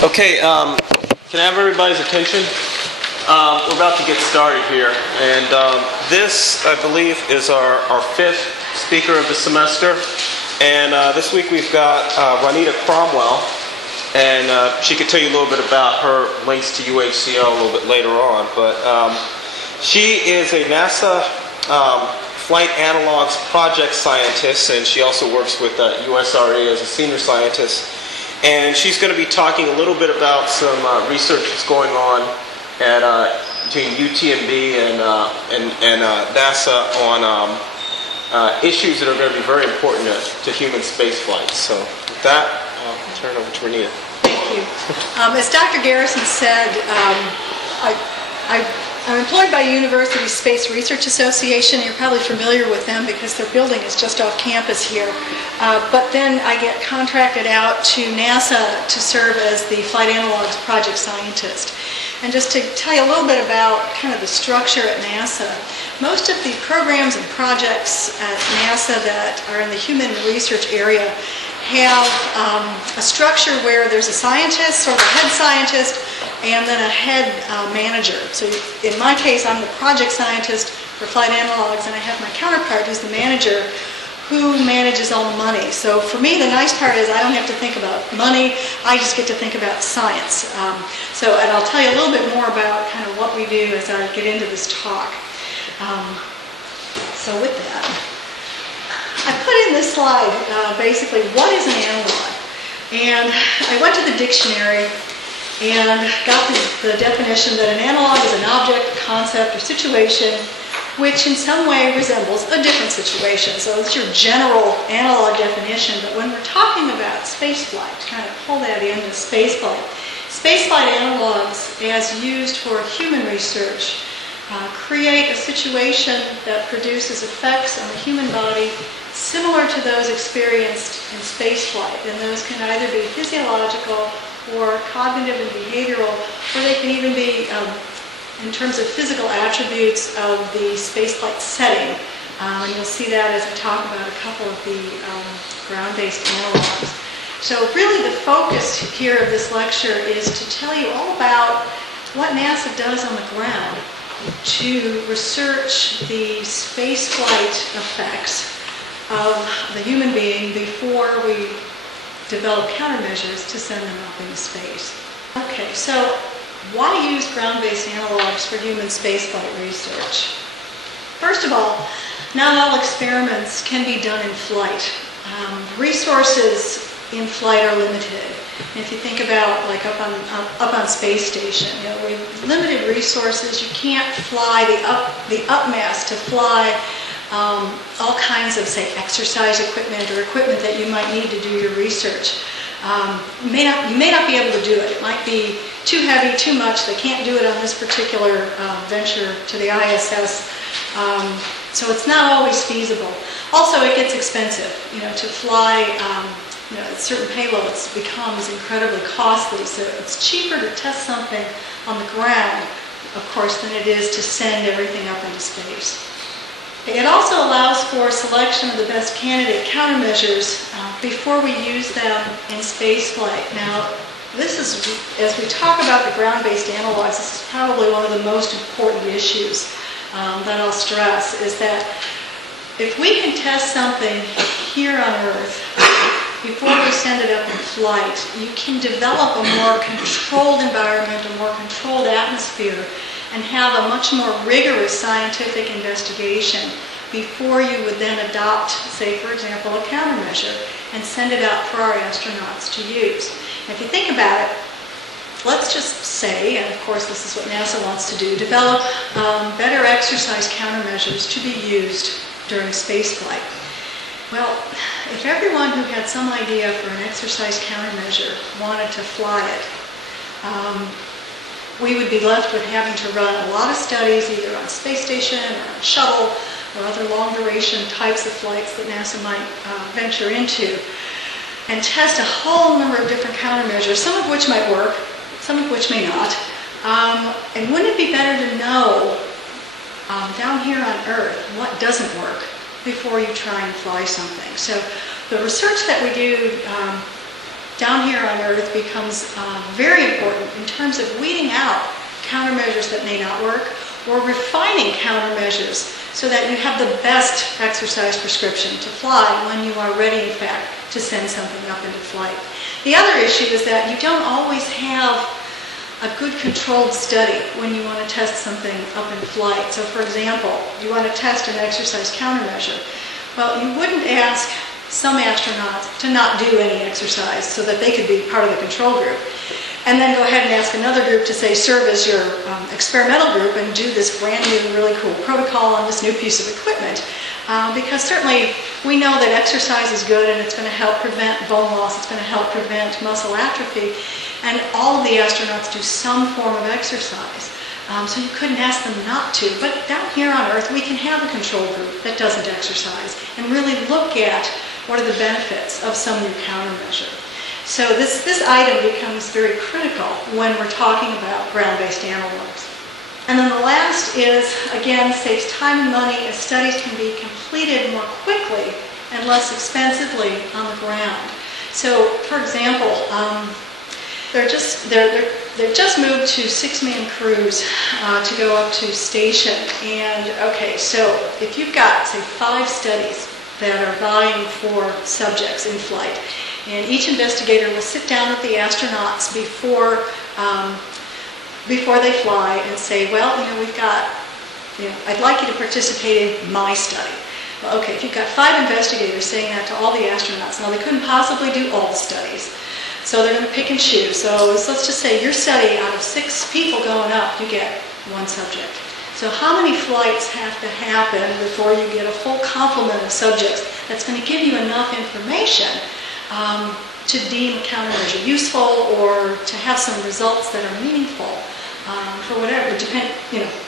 Okay, can I have everybody's attention? We're about to get started here, and this, I believe, is our fifth speaker of the semester. And this week we've got Ronita Cromwell, and she could tell you a little bit about her links to UHCL a little bit later on. But she is a NASA flight analogs project scientist, and she also works with USRA as a senior scientist. And she's going to be talking a little bit about some research that's going on at between UTMB and NASA on issues that are going to be very important to human spaceflight. So with that, I'll turn it over to Ronita. Thank you. As Dr. Garrison said, I'm employed by University Space Research Association. You're probably familiar with them because their building is just off campus here. But then I get contracted out to NASA to serve as the Flight Analogs Project Scientist. And just to tell you a little bit about kind of the structure at NASA, most of the programs and projects at NASA that are in the human research area have a structure where there's a scientist, sort of a head scientist, and then a head manager. So in my case, I'm the project scientist for Flight Analogs, and I have my counterpart who's the manager who manages all the money. So for me, the nice part is I don't have to think about money. I just get to think about science. And I'll tell you a little bit more about kind of what we do as I get into this talk. So with that, I put in this slide basically what is an analog. And I went to the dictionary and got the definition that an analog is an object, a concept, or situation which in some way resembles a different situation. So it's your general analog definition, but when we're talking about spaceflight, to kind of pull that into spaceflight, spaceflight analogs, as used for human research, create a situation that produces effects on the human body similar to those experienced in spaceflight. And those can either be physiological or cognitive and behavioral, or they can even be in terms of physical attributes of the spaceflight setting. And you'll see that as I talk about a couple of the ground-based analogs. So really the focus here of this lecture is to tell you all about what NASA does on the ground to research the spaceflight effects of the human being before we develop countermeasures to send them up into space. Okay, so why use ground-based analogs for human spaceflight research? First of all, not all experiments can be done in flight. Resources in flight are limited. And if you think about like up on space station, we have limited resources. You can't fly the upmass to fly all kinds of, say, exercise equipment or equipment that you might need to do your research. You may not be able to do it. It might be too heavy, too much. They can't do it on this particular venture to the ISS. So it's not always feasible. Also, it gets expensive. To fly certain payloads becomes incredibly costly. So it's cheaper to test something on the ground, of course, than it is to send everything up into space. It also allows for selection of the best candidate countermeasures before we use them in spaceflight. Now, this is, as we talk about the ground-based analogs, this is probably one of the most important issues that I'll stress, is that if we can test something here on Earth before we send it up in flight, you can develop a more controlled environment, a more controlled atmosphere, and have a much more rigorous scientific investigation before you would then adopt, say, for example, a countermeasure and send it out for our astronauts to use. And if you think about it, let's just say, and of course this is what NASA wants to do, develop better exercise countermeasures to be used during spaceflight. Well, if everyone who had some idea for an exercise countermeasure wanted to fly it, we would be left with having to run a lot of studies either on space station or on shuttle or other long-duration types of flights that NASA might venture into, and test a whole number of different countermeasures, some of which might work, some of which may not. And wouldn't it be better to know down here on Earth what doesn't work before you try and fly something? So the research that we do down here on Earth becomes very important in terms of weeding out countermeasures that may not work, or refining countermeasures so that you have the best exercise prescription to fly when you are ready, in fact, to send something up into flight. The other issue is that you don't always have a good controlled study when you want to test something up in flight. So for example, you want to test an exercise countermeasure. Well, you wouldn't ask some astronauts to not do any exercise so that they could be part of the control group, and then go ahead and ask another group to say serve as your experimental group and do this brand new really cool protocol on this new piece of equipment. Because certainly we know that exercise is good and it's going to help prevent bone loss, it's going to help prevent muscle atrophy, and all of the astronauts do some form of exercise. So you couldn't ask them not to. But down here on Earth, we can have a control group that doesn't exercise and really look at what are the benefits of some new countermeasure. So this item becomes very critical when we're talking about ground-based analogs. And then the last is, again, saves time and money as studies can be completed more quickly and less expensively on the ground. So, for example, they've just moved to 6-man crews to go up to station. And okay, so if you've got, say, 5 studies that are vying for subjects in flight, and each investigator will sit down with the astronauts before they fly and say, well, we've got, I'd like you to participate in my study. Well, okay, if you've got 5 investigators saying that to all the astronauts, now they couldn't possibly do all the studies. So they're going to pick and choose. So let's just say your study, out of 6 people going up, you get 1 subject. So how many flights have to happen before you get a full complement of subjects that's going to give you enough information to deem a countermeasure useful or to have some results that are meaningful for whatever.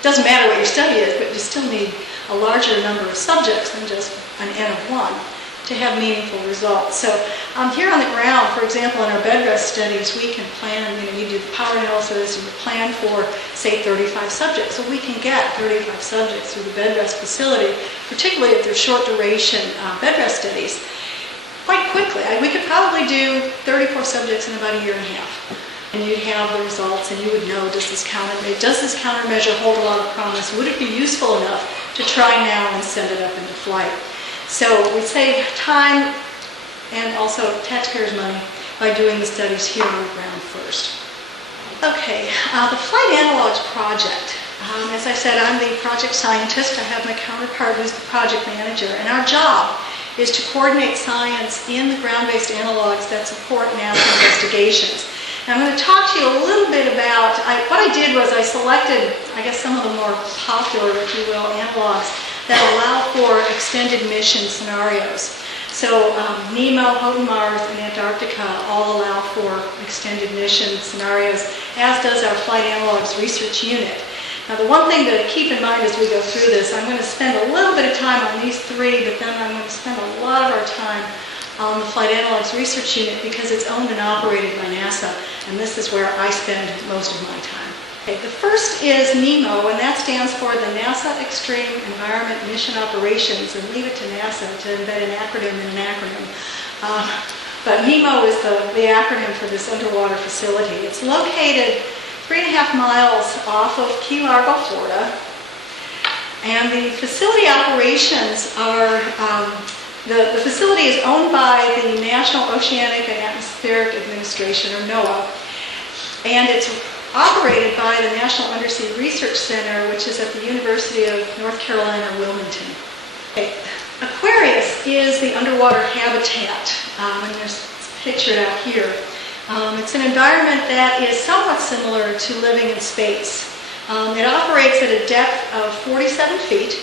Doesn't matter what your study is, but you still need a larger number of subjects than just an N of 1 to have meaningful results. So here on the ground, for example, in our Bedrest studies, we can plan, you do the power analysis and you plan for, say, 35 subjects. So we can get 35 subjects through the Bedrest facility, particularly if they're short duration Bedrest studies, quite quickly. We could probably do 34 subjects in about a year and a half. And you'd have the results and you would know, does this countermeasure hold a lot of promise? Would it be useful enough to try now and send it up into flight? So we save time and also taxpayers' money by doing the studies here on the ground first. Okay, the Flight Analogs Project. As I said, I'm the project scientist. I have my counterpart who's the project manager. And our job is to coordinate science in the ground-based analogs that support NASA investigations. And I'm going to talk to you a little bit about, what I did was I selected, I guess, some of the more popular, if you will, analogs that allow for extended mission scenarios. So NEMO, Houghton Mars, and Antarctica all allow for extended mission scenarios, as does our Flight Analogs Research Unit. Now the one thing to keep in mind as we go through this, I'm going to spend a little bit of time on these 3, but then I'm going to spend a lot of our time on the Flight Analogs Research Unit because it's owned and operated by NASA, and this is where I spend most of my time. Okay, the first is NEMO, and that stands for the NASA Extreme Environment Mission Operations, and leave it to NASA to embed an acronym in an acronym. But NEMO is the acronym for this underwater facility. It's located 3.5 miles off of Key Largo, Florida, and the facility operations are, the facility is owned by the National Oceanic and Atmospheric Administration, or NOAA, and it's operated by the National Undersea Research Center, which is at the University of North Carolina, Wilmington. Okay. Aquarius is the underwater habitat, and it's pictured out here. It's an environment that is somewhat similar to living in space. It operates at a depth of 47 feet.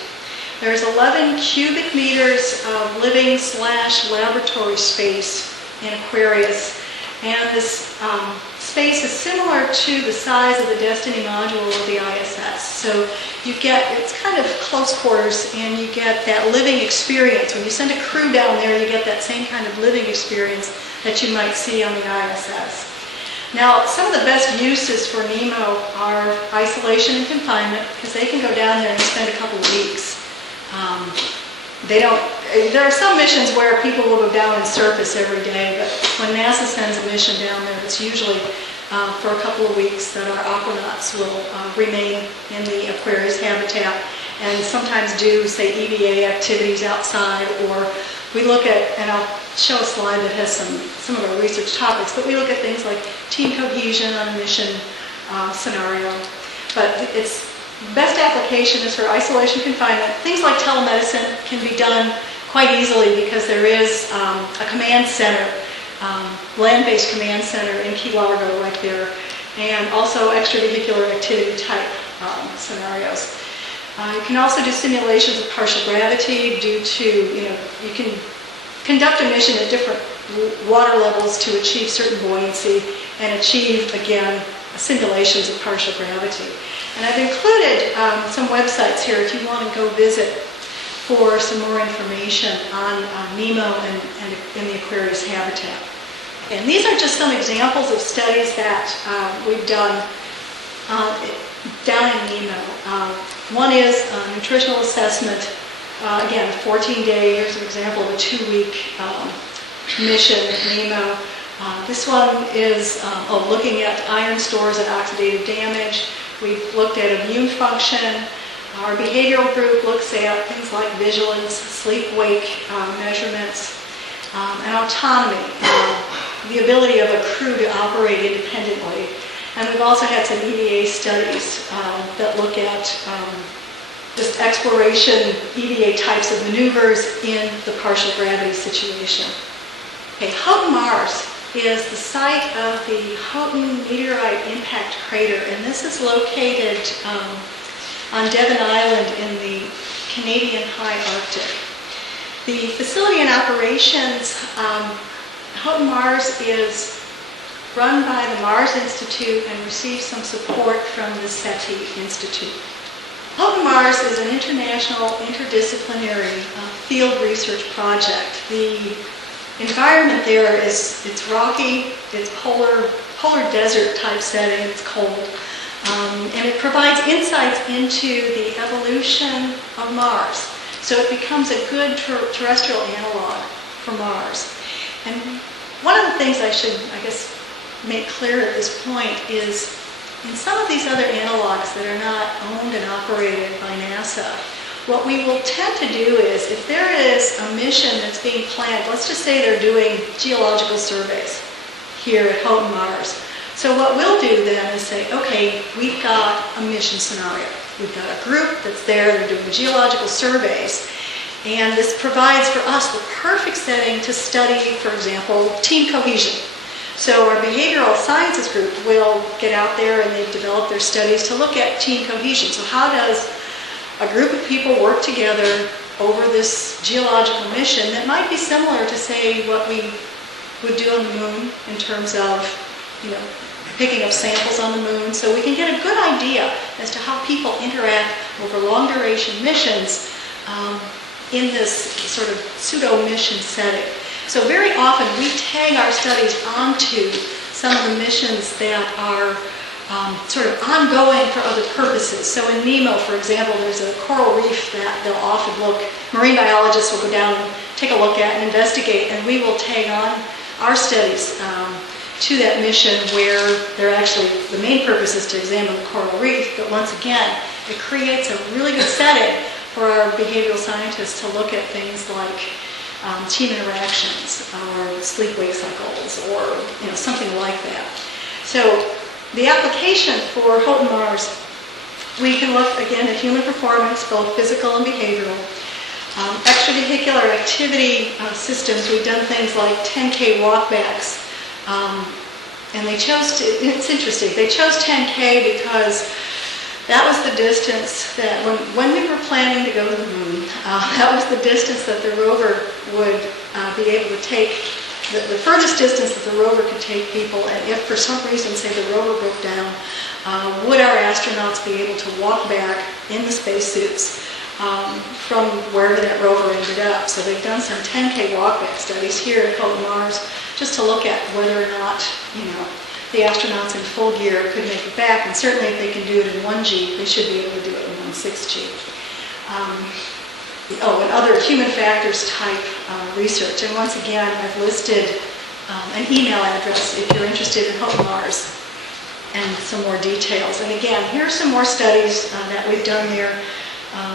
There's 11 cubic meters of living/laboratory space in Aquarius, and this space is similar to the size of the Destiny module of the ISS. So it's kind of close quarters, and you get that living experience. When you send a crew down there, you get that same kind of living experience that you might see on the ISS. Now, some of the best uses for NEMO are isolation and confinement, because they can go down there and spend a couple of weeks. there are some missions where people will go down and surface every day, but when NASA sends a mission down there, it's usually for a couple of weeks that our aquanauts will remain in the Aquarius habitat and sometimes do, say, EVA activities outside, or we look at, and I'll show a slide that has some of our research topics, but we look at things like team cohesion on a mission scenario. But its best application is for isolation confinement. Things like telemedicine can be done quite easily because there is a command center, land-based command center in Key Largo right there, and also extravehicular activity type scenarios. You can also do simulations of partial gravity due to, you can conduct a mission at different water levels to achieve certain buoyancy and achieve, again, simulations of partial gravity. And I've included some websites here if you want to go visit for some more information on Nemo and in the Aquarius habitat. And these are just some examples of studies that we've done down in Nemo. One is nutritional assessment. Again, 14-day, here's an example of a 2-week mission at Nemo. This one is looking at iron stores and oxidative damage. We've looked at immune function. Our behavioral group looks at things like vigilance, sleep-wake measurements, and autonomy, the ability of a crew to operate independently. And we've also had some EVA studies that look at just exploration, EVA types of maneuvers in the partial gravity situation. Okay, Houghton Mars is the site of the Houghton meteorite impact crater, and this is located on Devon Island in the Canadian High Arctic. The facility and operations, Houghton Mars is run by the Mars Institute and receives some support from the SETI Institute. Houghton Mars is an international, interdisciplinary field research project. The environment there it's rocky, it's polar desert type setting, it's cold, and it provides insights into the evolution of Mars. So it becomes a good terrestrial analog for Mars. And one of the things I should, make clear at this point is in some of these other analogs that are not owned and operated by NASA, what we will tend to do is, if there is a mission that's being planned, let's just say they're doing geological surveys here at Houghton Mars. So what we'll do then is say, okay, we've got a mission scenario. We've got a group that's there, they're doing geological surveys, and this provides for us the perfect setting to study, for example, team cohesion. So our behavioral sciences group will get out there and they've developed their studies to look at team cohesion. So how does a group of people work together over this geological mission that might be similar to, say, what we would do on the moon in terms of, picking up samples on the moon. So we can get a good idea as to how people interact over long duration missions in this sort of pseudo-mission setting. So very often we tag our studies onto some of the missions that are sort of ongoing for other purposes. So in Nemo, for example, there's a coral reef that they'll often marine biologists will go down and take a look at and investigate, and we will tag on our studies to that mission where they're actually, the main purpose is to examine the coral reef, but once again, it creates a really good setting for our behavioral scientists to look at things like team interactions or sleep-wake cycles or something like that. So the application for Houghton Mars, we can look again at human performance, both physical and behavioral. Extravehicular activity systems, we've done things like 10K walkbacks, and they chose it's interesting, they chose 10K because that was the distance that, when we were planning to go to the moon, that was the distance that the rover would be able to take, the furthest distance that the rover could take people, and if for some reason, say the rover broke down, would our astronauts be able to walk back in the spacesuits from wherever that rover ended up. So they've done some 10K walkback studies here at Houghton Mars just to look at whether or not, the astronauts in full gear could make it back, and certainly if they can do it in 1G, they should be able to do it in 1/6G. and other human factors type research. And once again, I've listed an email address if you're interested in Hope Mars and some more details. And again, here are some more studies that we've done here.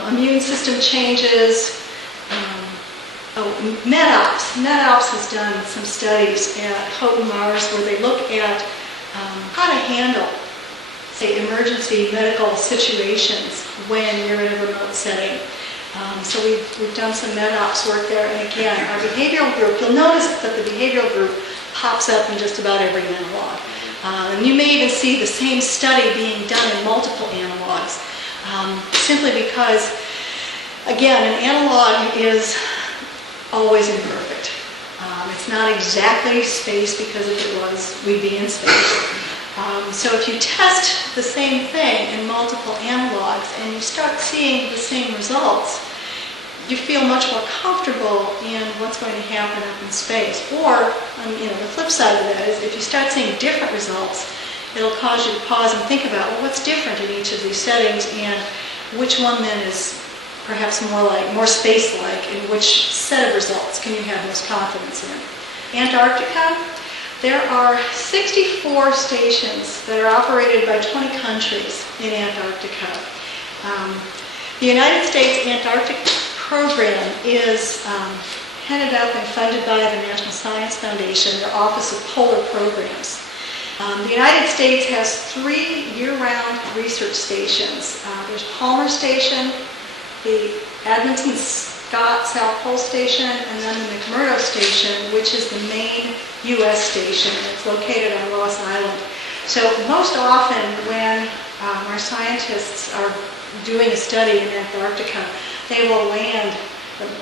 Immune system changes. MedOps. MedOps has done some studies at Hope Mars where they look at how to handle, say, emergency medical situations when you're in a remote setting. So we've done some MedOps work there. And again, our behavioral group, you'll notice that the behavioral group pops up in just about every analog. And you may even see the same study being done in multiple analogs, simply because, again, an analog is always imperfect. It's not exactly space, because if it was, we'd be in space. So if you test the same thing in multiple analogs and you start seeing the same results, you feel much more comfortable in what's going to happen up in space. Or, the flip side of that is if you start seeing different results, it'll cause you to pause and think about, well, what's different in each of these settings, and which one then is perhaps more space-like, and which set of results can you have most confidence in. Antarctica, there are 64 stations that are operated by 20 countries in Antarctica. The United States Antarctic program is headed up and funded by the National Science Foundation, their Office of Polar Programs. The United States has 3 year-round research stations. There's Palmer Station, the Edmonton Scott South Pole Station, and then the McMurdo Station, which is the main U.S. station. It's located on Ross Island. So most often when our scientists are doing a study in Antarctica, they will land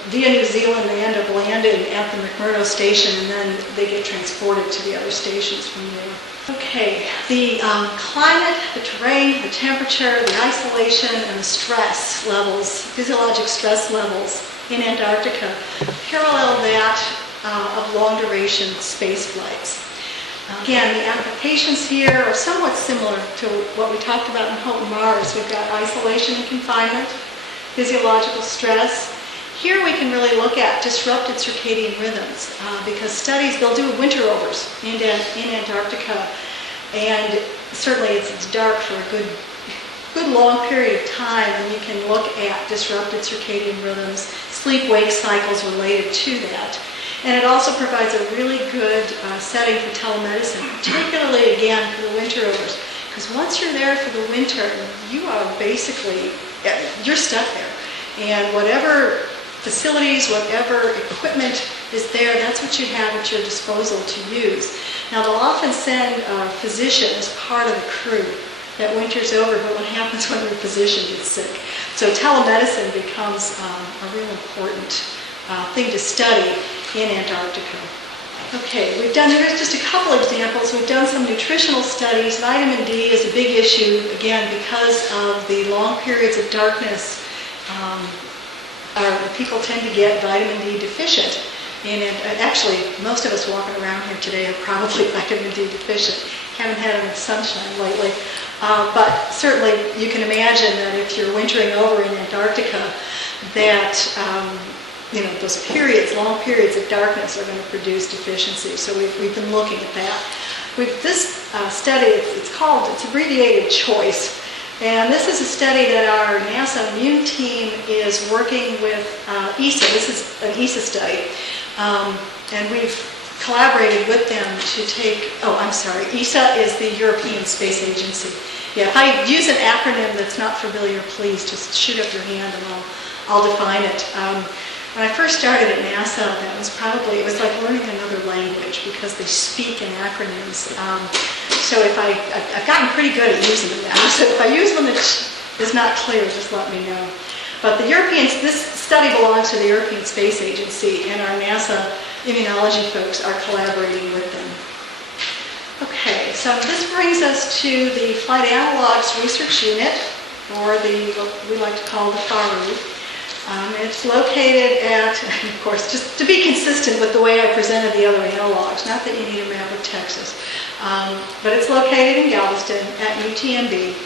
via New Zealand. They end up landing at the McMurdo Station, and then they get transported to the other stations from there. Okay, the climate, the terrain, the temperature, the isolation, and the stress levels, physiologic stress levels in Antarctica parallel that of long-duration space flights. Again, the applications here are somewhat similar to what we talked about in Hope Mars. We've got isolation and confinement, physiological stress. Here we can really look at disrupted circadian rhythms because they'll do winter overs in Antarctica, and certainly it's dark for a good long period of time, and you can look at disrupted circadian rhythms, sleep-wake cycles related to that. And it also provides a really good setting for telemedicine, particularly, again, for the winter overs. Because once you're there for the winter, you are basically, you're stuck there. And whatever facilities, whatever equipment is there, that's what you have at your disposal to use. Now, they'll often send a physician as part of the crew that winter's over, but what happens when your physician gets sick? So telemedicine becomes a real important thing to study in Antarctica. Okay, here's just a couple examples. We've done some nutritional studies. Vitamin D is a big issue, again, because of the long periods of darkness. People tend to get vitamin D deficient. And actually, most of us walking around here today are probably vitamin D deficient. Haven't had enough sunshine lately. But certainly, you can imagine that if you're wintering over in Antarctica, that those long periods of darkness are going to produce deficiency. So we've been looking at that. This study, it's abbreviated CHOICE. And this is a study that our NASA immune team is working with ESA. This is an ESA study. And we've collaborated with them to take, ESA is the European Space Agency. Yeah, if I use an acronym that's not familiar, please just shoot up your hand and I'll define it. When I first started at NASA, it was like learning another language because they speak in acronyms. So I've gotten pretty good at using them now. So if I use one that is not clear, just let me know. But this study belongs to the European Space Agency, and our NASA immunology folks are collaborating with them. Okay, so this brings us to the Flight Analogs Research Unit, or what we like to call the FARU. It's located at, of course, just to be consistent with the way I presented the other analogs, not that you need a map of Texas, but it's located in Galveston at UTMB.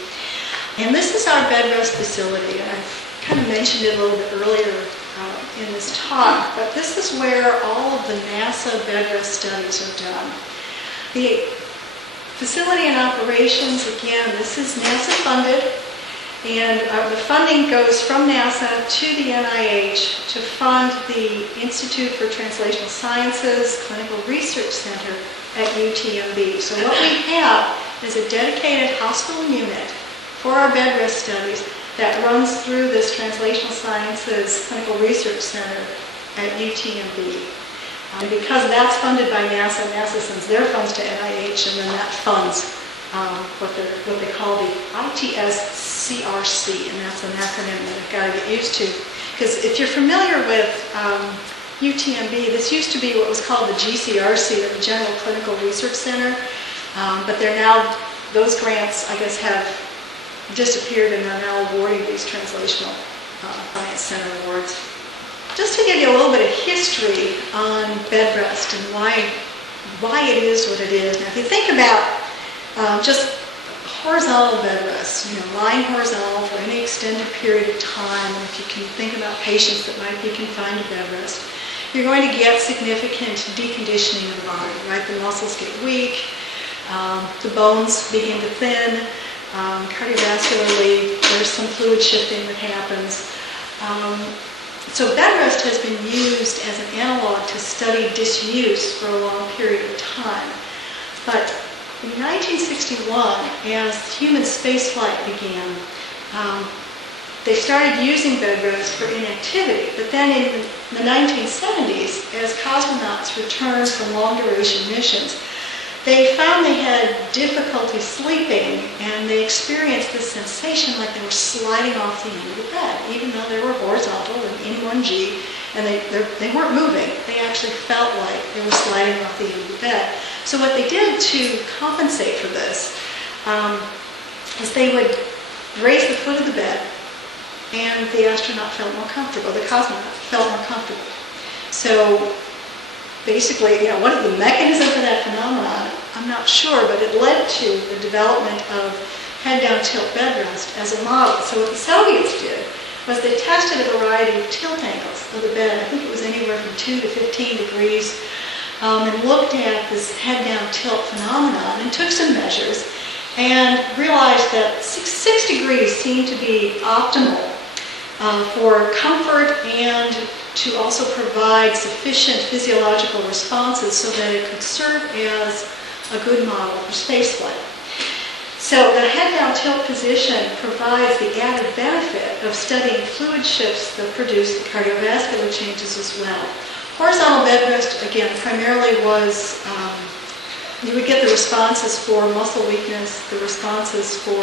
And this is our Bedrest facility, and I've kind of mentioned it a little bit earlier in this talk, but this is where all of the NASA Bedrest studies are done. The facility and operations, again, this is NASA funded, and the funding goes from NASA to the NIH to fund the Institute for Translational Sciences Clinical Research Center at UTMB. So what we have is a dedicated hospital unit for our Bedrest studies that runs through this Translational Sciences Clinical Research Center at UTMB. And because that's funded by NASA, NASA sends their funds to NIH, and then that funds what they call the ITS-CRC, and that's an acronym that I've got to get used to. Because if you're familiar with UTMB, this used to be what was called the GCRC, or the General Clinical Research Center, but they're now, those grants, I guess, have disappeared, and they're now awarding these Translational Science Center awards. Just to give you a little bit of history on Bedrest and why it is what it is. Now, if you think about just horizontal bed rest, lying horizontal for any extended period of time, and if you can think about patients that might be confined to bed rest, you're going to get significant deconditioning of the body, right? The muscles get weak, the bones begin to thin, cardiovascularly, there's some fluid shifting that happens. So bed rest has been used as an analog to study disuse for a long period of time. But in 1961, as human spaceflight began, they started using bed rest for inactivity. But then in the 1970s, as cosmonauts returned from long-duration missions, they found they had difficulty sleeping, and they experienced this sensation like they were sliding off the end of the bed, even though they were horizontal and in 1G, and they weren't moving. They actually felt like they were sliding off the end of the bed. So what they did to compensate for this is they would raise the foot of the bed, and the astronaut felt more comfortable, the cosmonaut felt more comfortable. So basically, what is the mechanism for that phenomenon? I'm not sure, but it led to the development of head-down tilt bed rest as a model. So what the Soviets did was they tested a variety of tilt angles of the bed. I think it was anywhere from 2 to 15 degrees, and looked at this head-down tilt phenomenon and took some measures and realized that 6 degrees seemed to be optimal for comfort and to also provide sufficient physiological responses so that it could serve as a good model for spaceflight. So the head-down tilt position provides the added benefit of studying fluid shifts that produce the cardiovascular changes as well. Horizontal bed rest, again, primarily was, you would get the responses for muscle weakness, the responses for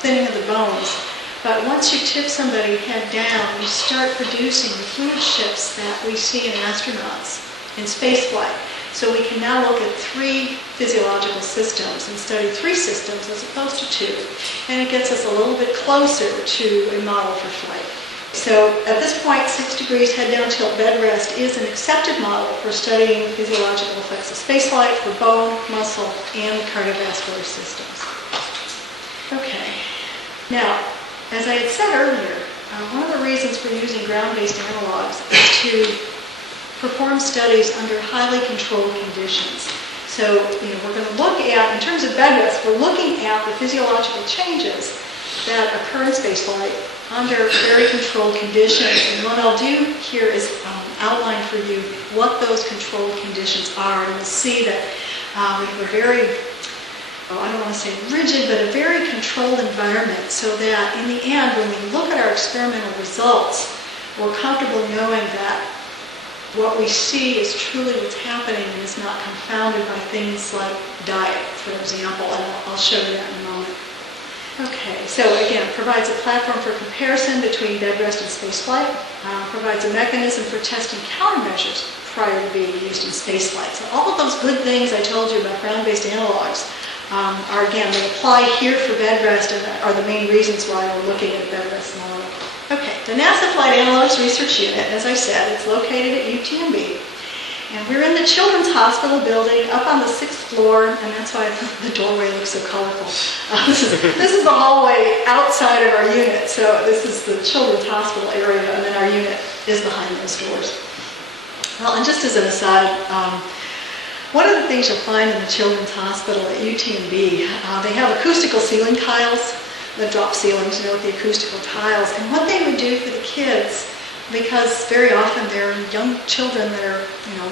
thinning of the bones. But once you tip somebody head down, you start producing the fluid shifts that we see in astronauts in spaceflight. So we can now look at 3 physiological systems and study 3 systems as opposed to 2. And it gets us a little bit closer to a model for flight. So at this point, 6 degrees head-down tilt bed rest is an accepted model for studying the physiological effects of spaceflight for bone, muscle, and cardiovascular systems. Okay. Now, as I had said earlier, one of the reasons for using ground-based analogs is to perform studies under highly controlled conditions. So, we're going to look at, in terms of bed rest, we're looking at the physiological changes that occur in spaceflight under very controlled conditions. And what I'll do here is outline for you what those controlled conditions are. And you'll see that we have a very, I don't want to say rigid, but a very controlled environment, so that in the end, when we look at our experimental results, we're comfortable knowing that what we see is truly what's happening and is not confounded by things like diet, for example, and I'll show you that in a moment. Okay, so again, provides a platform for comparison between bed rest and spaceflight, provides a mechanism for testing countermeasures prior to being used in spaceflight. So all of those good things I told you about ground-based analogs are, again, they apply here for bed rest and are the main reasons why we're looking at bed rest model. Okay, the NASA Flight Analogs Research Unit, as I said, it's located at UTMB. And we're in the Children's Hospital building up on the 6th floor, and that's why the doorway looks so colorful. This is the hallway outside of our unit, so this is the Children's Hospital area, and then our unit is behind those doors. Well, and just as an aside, one of the things you'll find in the Children's Hospital at UTMB, they have acoustical ceiling tiles, the drop ceilings, with the acoustical tiles, and what they would do for the kids, because very often they're young children that are,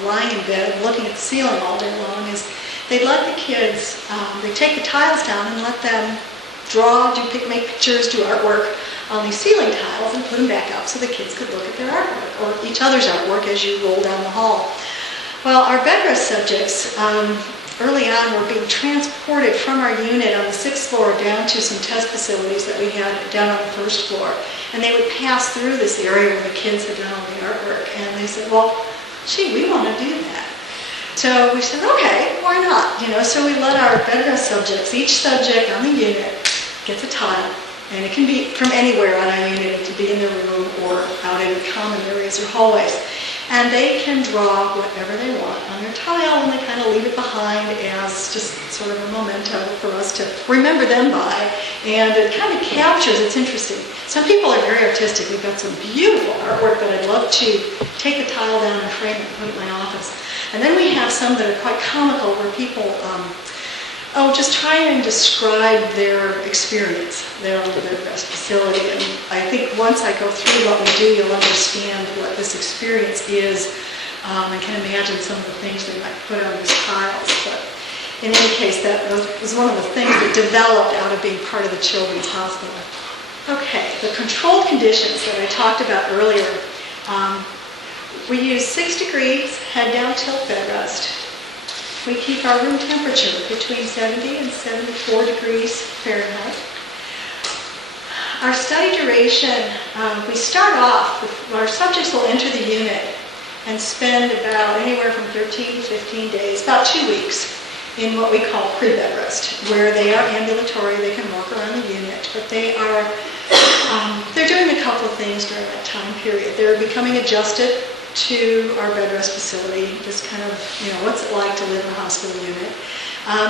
lying in bed looking at the ceiling all day long, is they'd let the kids, they take the tiles down and let them draw, make pictures, do artwork on these ceiling tiles and put them back up so the kids could look at their artwork or each other's artwork as you roll down the hall. Well, our Bedrest subjects early on were being transported from our unit on the 6th floor down to some test facilities that we had down on the 1st floor. And they would pass through this area where the kids had done all the artwork. And they said, well, gee, we want to do that. So we said, okay, why not? So we let our Bedrest subjects, each subject on the unit gets a tile. And it can be from anywhere on our unit. It can be in their room or out in common areas or hallways. And they can draw whatever they want on their tile, and they kind of leave it behind as just sort of a memento for us to remember them by. And it kind of captures, it's interesting. Some people are very artistic. We've got some beautiful artwork that I'd love to take the tile down and frame it and put it in my office. And then we have some that are quite comical where people just try and describe their experience there on the Bedrest facility. And I think once I go through what we do, you'll understand what this experience is and can imagine some of the things they might put on these tiles. But in any case, that was one of the things that developed out of being part of the Children's Hospital. Okay, the controlled conditions that I talked about earlier. We use 6 degrees head down tilt bed rest. We keep our room temperature between 70 and 74 degrees Fahrenheit. Our study duration, we start off, our subjects will enter the unit and spend about anywhere from 13 to 15 days, about 2 weeks, in what we call pre-bed rest, where they are ambulatory, they can walk around the unit, but they're doing a couple of things during that time period. They're becoming adjusted to our bed rest facility, just kind of, what's it like to live in a hospital unit.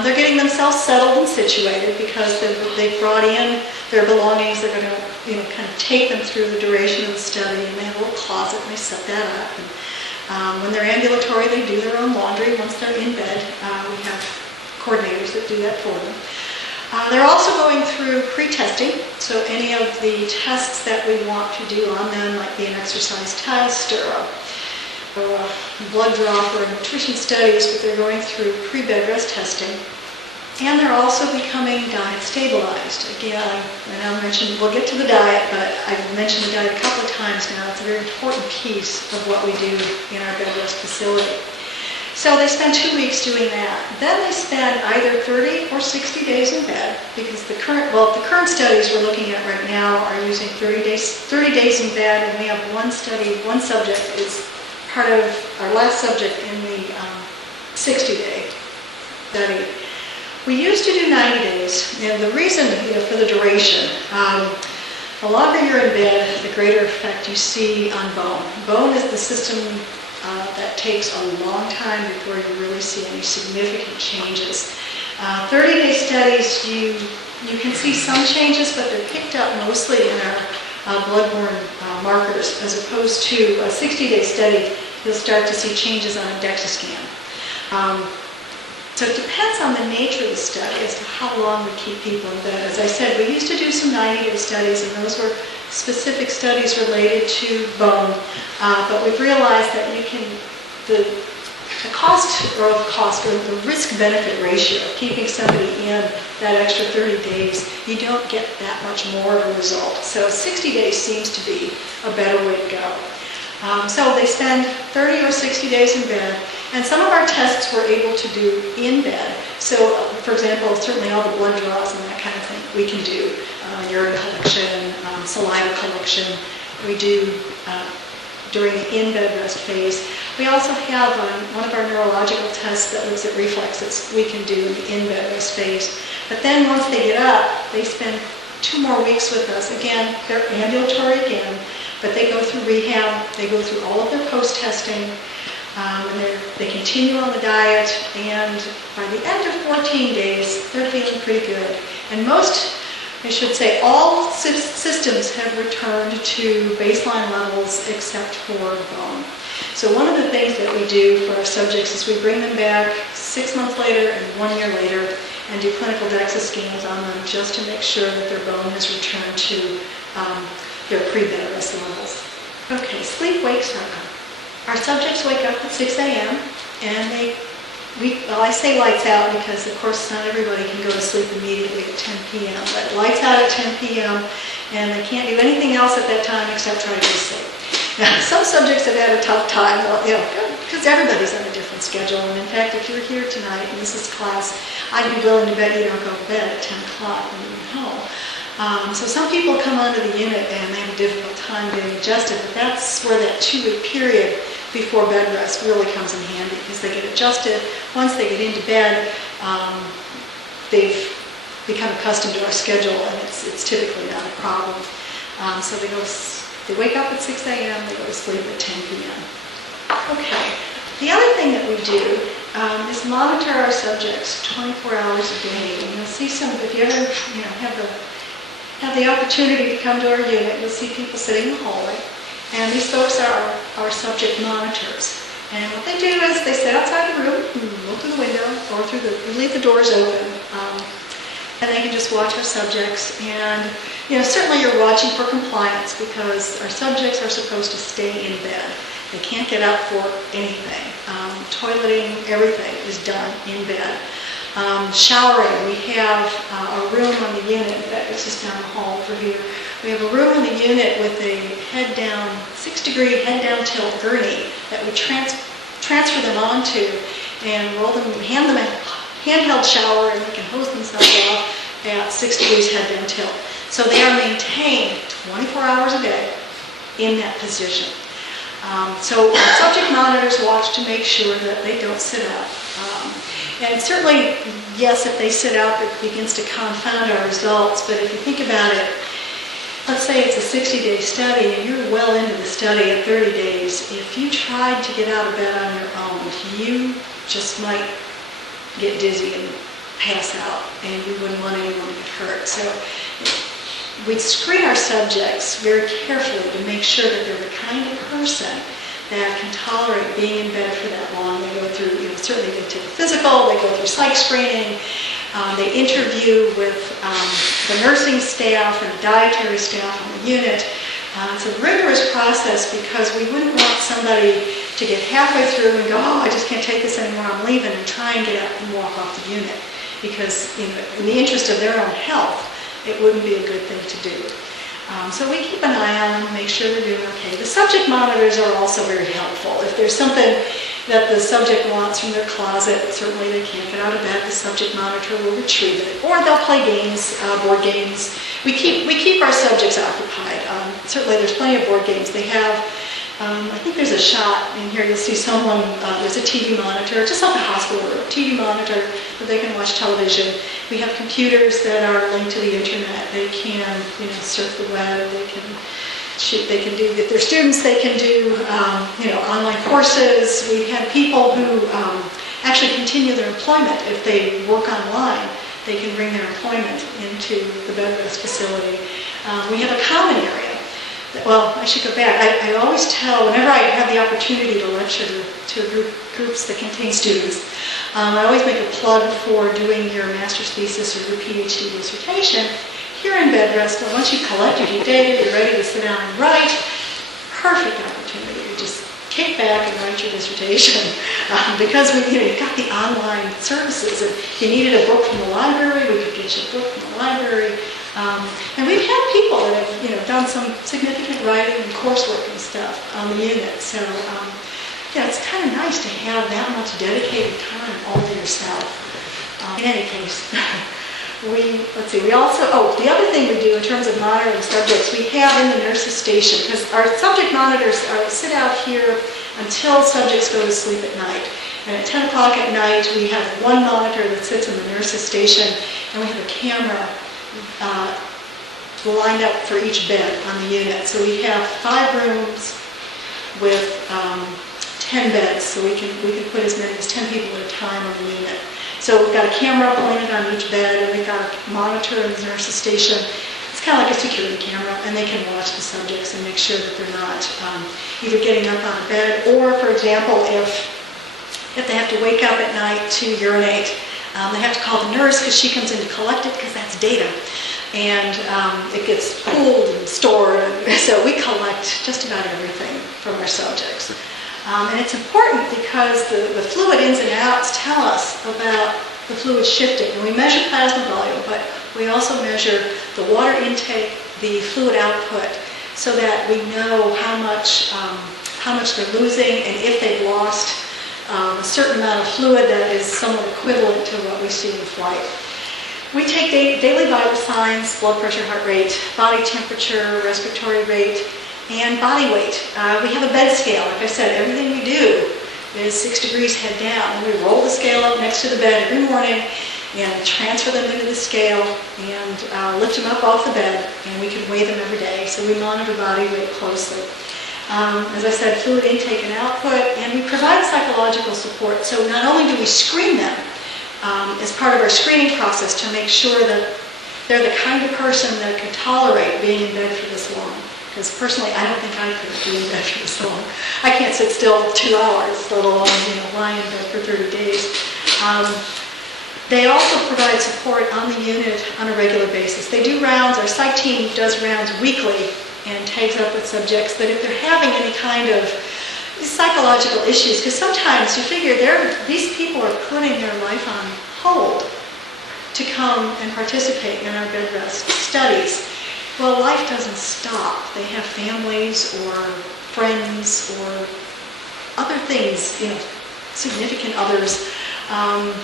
They're getting themselves settled and situated because they've brought in their belongings. They're going to, kind of take them through the duration of the study, and they have a little closet and they set that up. And when they're ambulatory, they do their own laundry once they're in bed. We have coordinators that do that for them. They're also going through pre-testing, so any of the tests that we want to do on them might be an exercise test or a blood draw for nutrition studies, but they're going through pre-bed rest testing. And they're also becoming diet stabilized. Again, I mentioned, we'll get to the diet, but I've mentioned the diet a couple of times now. It's a very important piece of what we do in our bed rest facility. So they spend 2 weeks doing that. Then they spend either 30 or 60 days in bed, because the current studies we're looking at right now are using 30 days in bed, and we have one subject is part of our last subject in the 60-day study. We used to do 90 days, and the reason for the duration, the longer you're in bed, the greater effect you see on bone. Bone is the system that takes a long time before you really see any significant changes. 30-day studies, you can see some changes, but they're picked up mostly in our bloodborne markers, as opposed to a 60-day study. You'll start to see changes on a DEXA scan. So it depends on the nature of the study as to how long we keep people in bed. As I said, we used to do some 90-day studies, and those were specific studies related to bone. But we've realized that the risk-benefit ratio of keeping somebody in that extra 30 days, you don't get that much more of a result. So 60 days seems to be a better way to go. So they spend 30 or 60 days in bed, and some of our tests we're able to do in bed. So, for example, certainly all the blood draws and that kind of thing we can do. Urine collection, saliva collection, we do during the in-bed rest phase. We also have one of our neurological tests that looks at reflexes we can do in the in-bed rest phase. But then once they get up, they spend 2 more weeks with us. Again, they're ambulatory again, but they go through rehab, they go through all of their post-testing. And they continue on the diet, and by the end of 14 days, they're feeling pretty good. And most, I should say, all systems have returned to baseline levels except for bone. So one of the things that we do for our subjects is we bring them back 6 months later and 1 year later and do clinical DEXA scans on them just to make sure that their bone has returned to their pre-Bedrest levels. Okay, sleep-wake cycle. Our subjects wake up at 6 a.m. and I say lights out because, of course, not everybody can go to sleep immediately at 10 p.m., but lights out at 10 p.m., and they can't do anything else at that time except try to go to sleep. Now, some subjects have had a tough time, because everybody's on a different schedule, and in fact, if you're here tonight and this is class, I'd be willing to bet you don't go to bed at 10 o'clock when you get home. So some people come onto the unit and they have a difficult time getting adjusted, but that's where that 2-week period before bed rest really comes in handy, because they get adjusted. Once they get into bed, they've become accustomed to our schedule, and it's typically not a problem. So they wake up at 6 a.m., they go to sleep at 10 p.m. Okay. The other thing that we do is monitor our subjects 24 hours a day. And you'll see some, if you ever have the opportunity to come to our unit, you'll see people sitting in the hallway. And these folks are our subject monitors. And what they do is they sit outside the room, look through the window, or leave the doors open. And they can just watch our subjects. And certainly you're watching for compliance, because our subjects are supposed to stay in bed. They can't get up for anything. Toileting, everything is done in bed. Showering, we have a room on the unit. In fact, it's just down the hall over here. We have a room on the unit with a head down, 6-degree head down tilt gurney that we transfer them onto and roll them, hand them a handheld shower, and they can hose themselves off at 6 degrees head down tilt. So they are maintained 24 hours a day in that position. So our subject monitors watch to make sure that they don't sit up. And certainly, yes, if they sit up, it begins to confound our results. But if you think about it, let's say it's a 60-day study and you're well into the study at 30 days. If you tried to get out of bed on your own, you just might get dizzy and pass out, and you wouldn't want anyone to get hurt. So we screen our subjects very carefully to make sure that they're the kind of person that can tolerate being in bed for that long. They go through, certainly they take a physical, they go through psych screening, they interview with the nursing staff and the dietary staff on the unit. It's a rigorous process, because we wouldn't want somebody to get halfway through and go, oh, I just can't take this anymore, I'm leaving, and try and get up and walk off the unit. Because in the interest of their own health, it wouldn't be a good thing to do. So we keep an eye on them, make sure they're doing okay. The subject monitors are also very helpful. If there's something that the subject wants from their closet, certainly they can't get out of bed, the subject monitor will retrieve it. Or they'll play games, board games. We keep our subjects occupied. Certainly there's plenty of board games. They have, I think there's a shot in here, you'll see someone, there's a TV monitor, just like a hospital room, TV monitor that they can watch television. We have computers that are linked to the internet. They can, surf the web. They can do, if they're students, they can do, online courses. We have people who actually continue their employment. If they work online, they can bring their employment into the Bedrest facility. We have a common area. Well, I should go back. I always tell, whenever I have the opportunity to lecture to groups that contain students, I always make a plug for doing your master's thesis or your PhD dissertation here in Bedrest. And once you collected your data, you're ready to sit down and write, perfect opportunity to just kick back and write your dissertation. Because you've got the online services. If you needed a book from the library, we could get you a book from the library. And we've had people that have, done some significant writing and coursework and stuff on the unit. So, it's kind of nice to have that much dedicated time all to yourself. In any case, we also, the other thing we do in terms of monitoring subjects, we have in the nurse's station, because our subject monitors sit out here until subjects go to sleep at night. And at 10 o'clock at night, we have one monitor that sits in the nurse's station, and we have a camera lined up for each bed on the unit. So we have 5 rooms with 10 beds, so we can put as many as 10 people at a time on the unit. So we've got a camera pointed on each bed, and we've got a monitor in the nurse's station. It's kind of like a security camera, and they can watch the subjects and make sure that they're not either getting up out of bed, or, for example, if they have to wake up at night to urinate, they have to call the nurse because she comes in to collect it, because that's data. And it gets pooled and stored, so we collect just about everything from our subjects. And it's important because the fluid ins and outs tell us about the fluid shifting. And we measure plasma volume, but we also measure the water intake, the fluid output, so that we know how much they're losing, and if they've lost a certain amount of fluid that is somewhat equivalent to what we see in flight. We take daily vital signs, blood pressure, heart rate, body temperature, respiratory rate, and body weight. We have a bed scale. Like I said, everything we do is 6 degrees head down. And we roll the scale up next to the bed every morning and transfer them into the scale and lift them up off the bed, and we can weigh them every day. So we monitor body weight closely. As I said, fluid intake and output, and we provide psychological support. So not only do we screen them as part of our screening process to make sure that they're the kind of person that could tolerate being in bed for this long. Because personally, I don't think I could be in bed for this long. I can't sit still 2 hours, let alone lie in bed for 30 days. They also provide support on the unit on a regular basis. They do rounds. Our psych team does rounds weekly and tags up with subjects that if they're having any kind of psychological issues, because sometimes you figure these people are putting their life on hold to come and participate in our Bedrest studies. Well, life doesn't stop. They have families or friends or other things, significant others,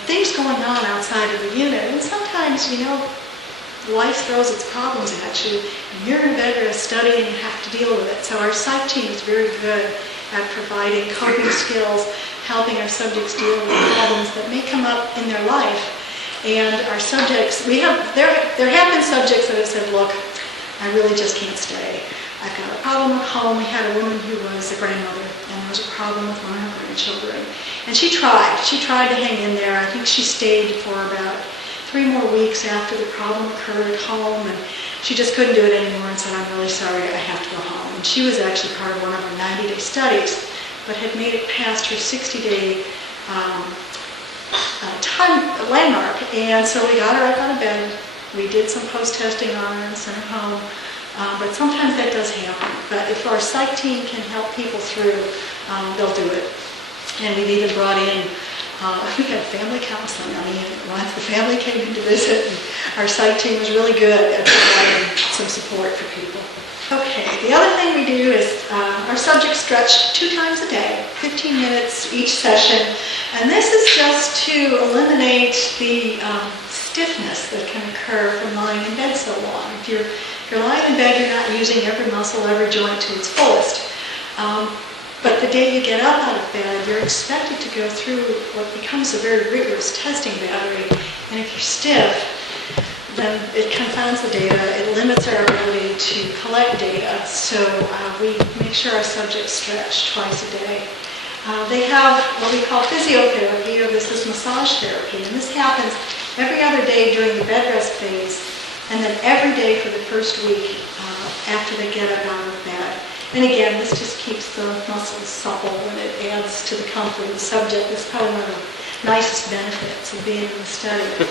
things going on outside of the unit. And sometimes, life throws its problems at you, and you're in Bedrest studying and you have to deal with it. So our psych team is very good at providing coping skills, helping our subjects deal with problems that may come up in their life. And our subjects, there have been subjects that have said, look, I really just can't stay. I've got a problem at home. We had a woman who was a grandmother, and there was a problem with one of her grandchildren. And she tried to hang in there. I think she stayed for about 3 more weeks after the problem occurred at home, and she just couldn't do it anymore and said, I'm really sorry, I have to go home. And she was actually part of one of our 90-day studies, but had made it past her 60-day time landmark. And so we got her up out of bed. We did some post-testing on her and sent her home. But sometimes that does happen. But if our psych team can help people through, they'll do it. And we've even brought in, we had family counseling. Once the family came in to visit, and our psych team was really good at providing some support for people. Okay, the other thing we do is our subjects stretch 2 times a day, 15 minutes each session. And this is just to eliminate the stiffness that can occur from lying in bed so long. If you're lying in bed, you're not using every muscle, every joint to its fullest. But the day you get up out of bed, you're expected to go through what becomes a very rigorous testing battery. And if you're stiff, then it confounds the data. It limits our ability to collect data. So we make sure our subjects stretch twice a day. They have what we call physiotherapy, or this is massage therapy. And this happens every other day during the bed rest phase, and then every day for the first week after they get up out of bed. And again, this just keeps the muscles supple, and it adds to the comfort of the subject. It's probably one of the nicest benefits of being in the study.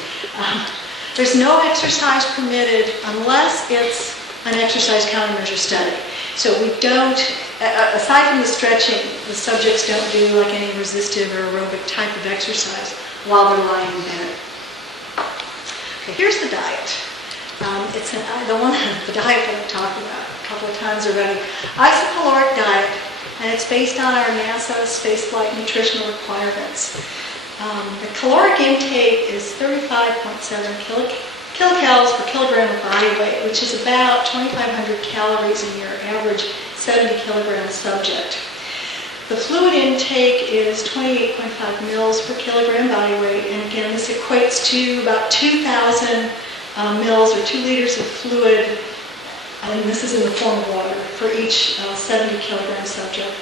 There's no exercise permitted unless it's an exercise countermeasure study. So we don't, aside from the stretching, the subjects don't do like any resistive or aerobic type of exercise while they're lying in bed. Okay, here's the diet. It's the diet that I've talked about a couple of times already. Isocaloric diet, and it's based on our NASA Spaceflight nutritional requirements. The caloric intake is 35.7 kilocalories per kilogram of body weight, which is about 2,500 calories in your average 70 kilogram subject. The fluid intake is 28.5 mils per kilogram body weight, and again, this equates to about 2,000 mils or 2 liters of fluid, and this is in the form of water, for each 70 kilogram subject.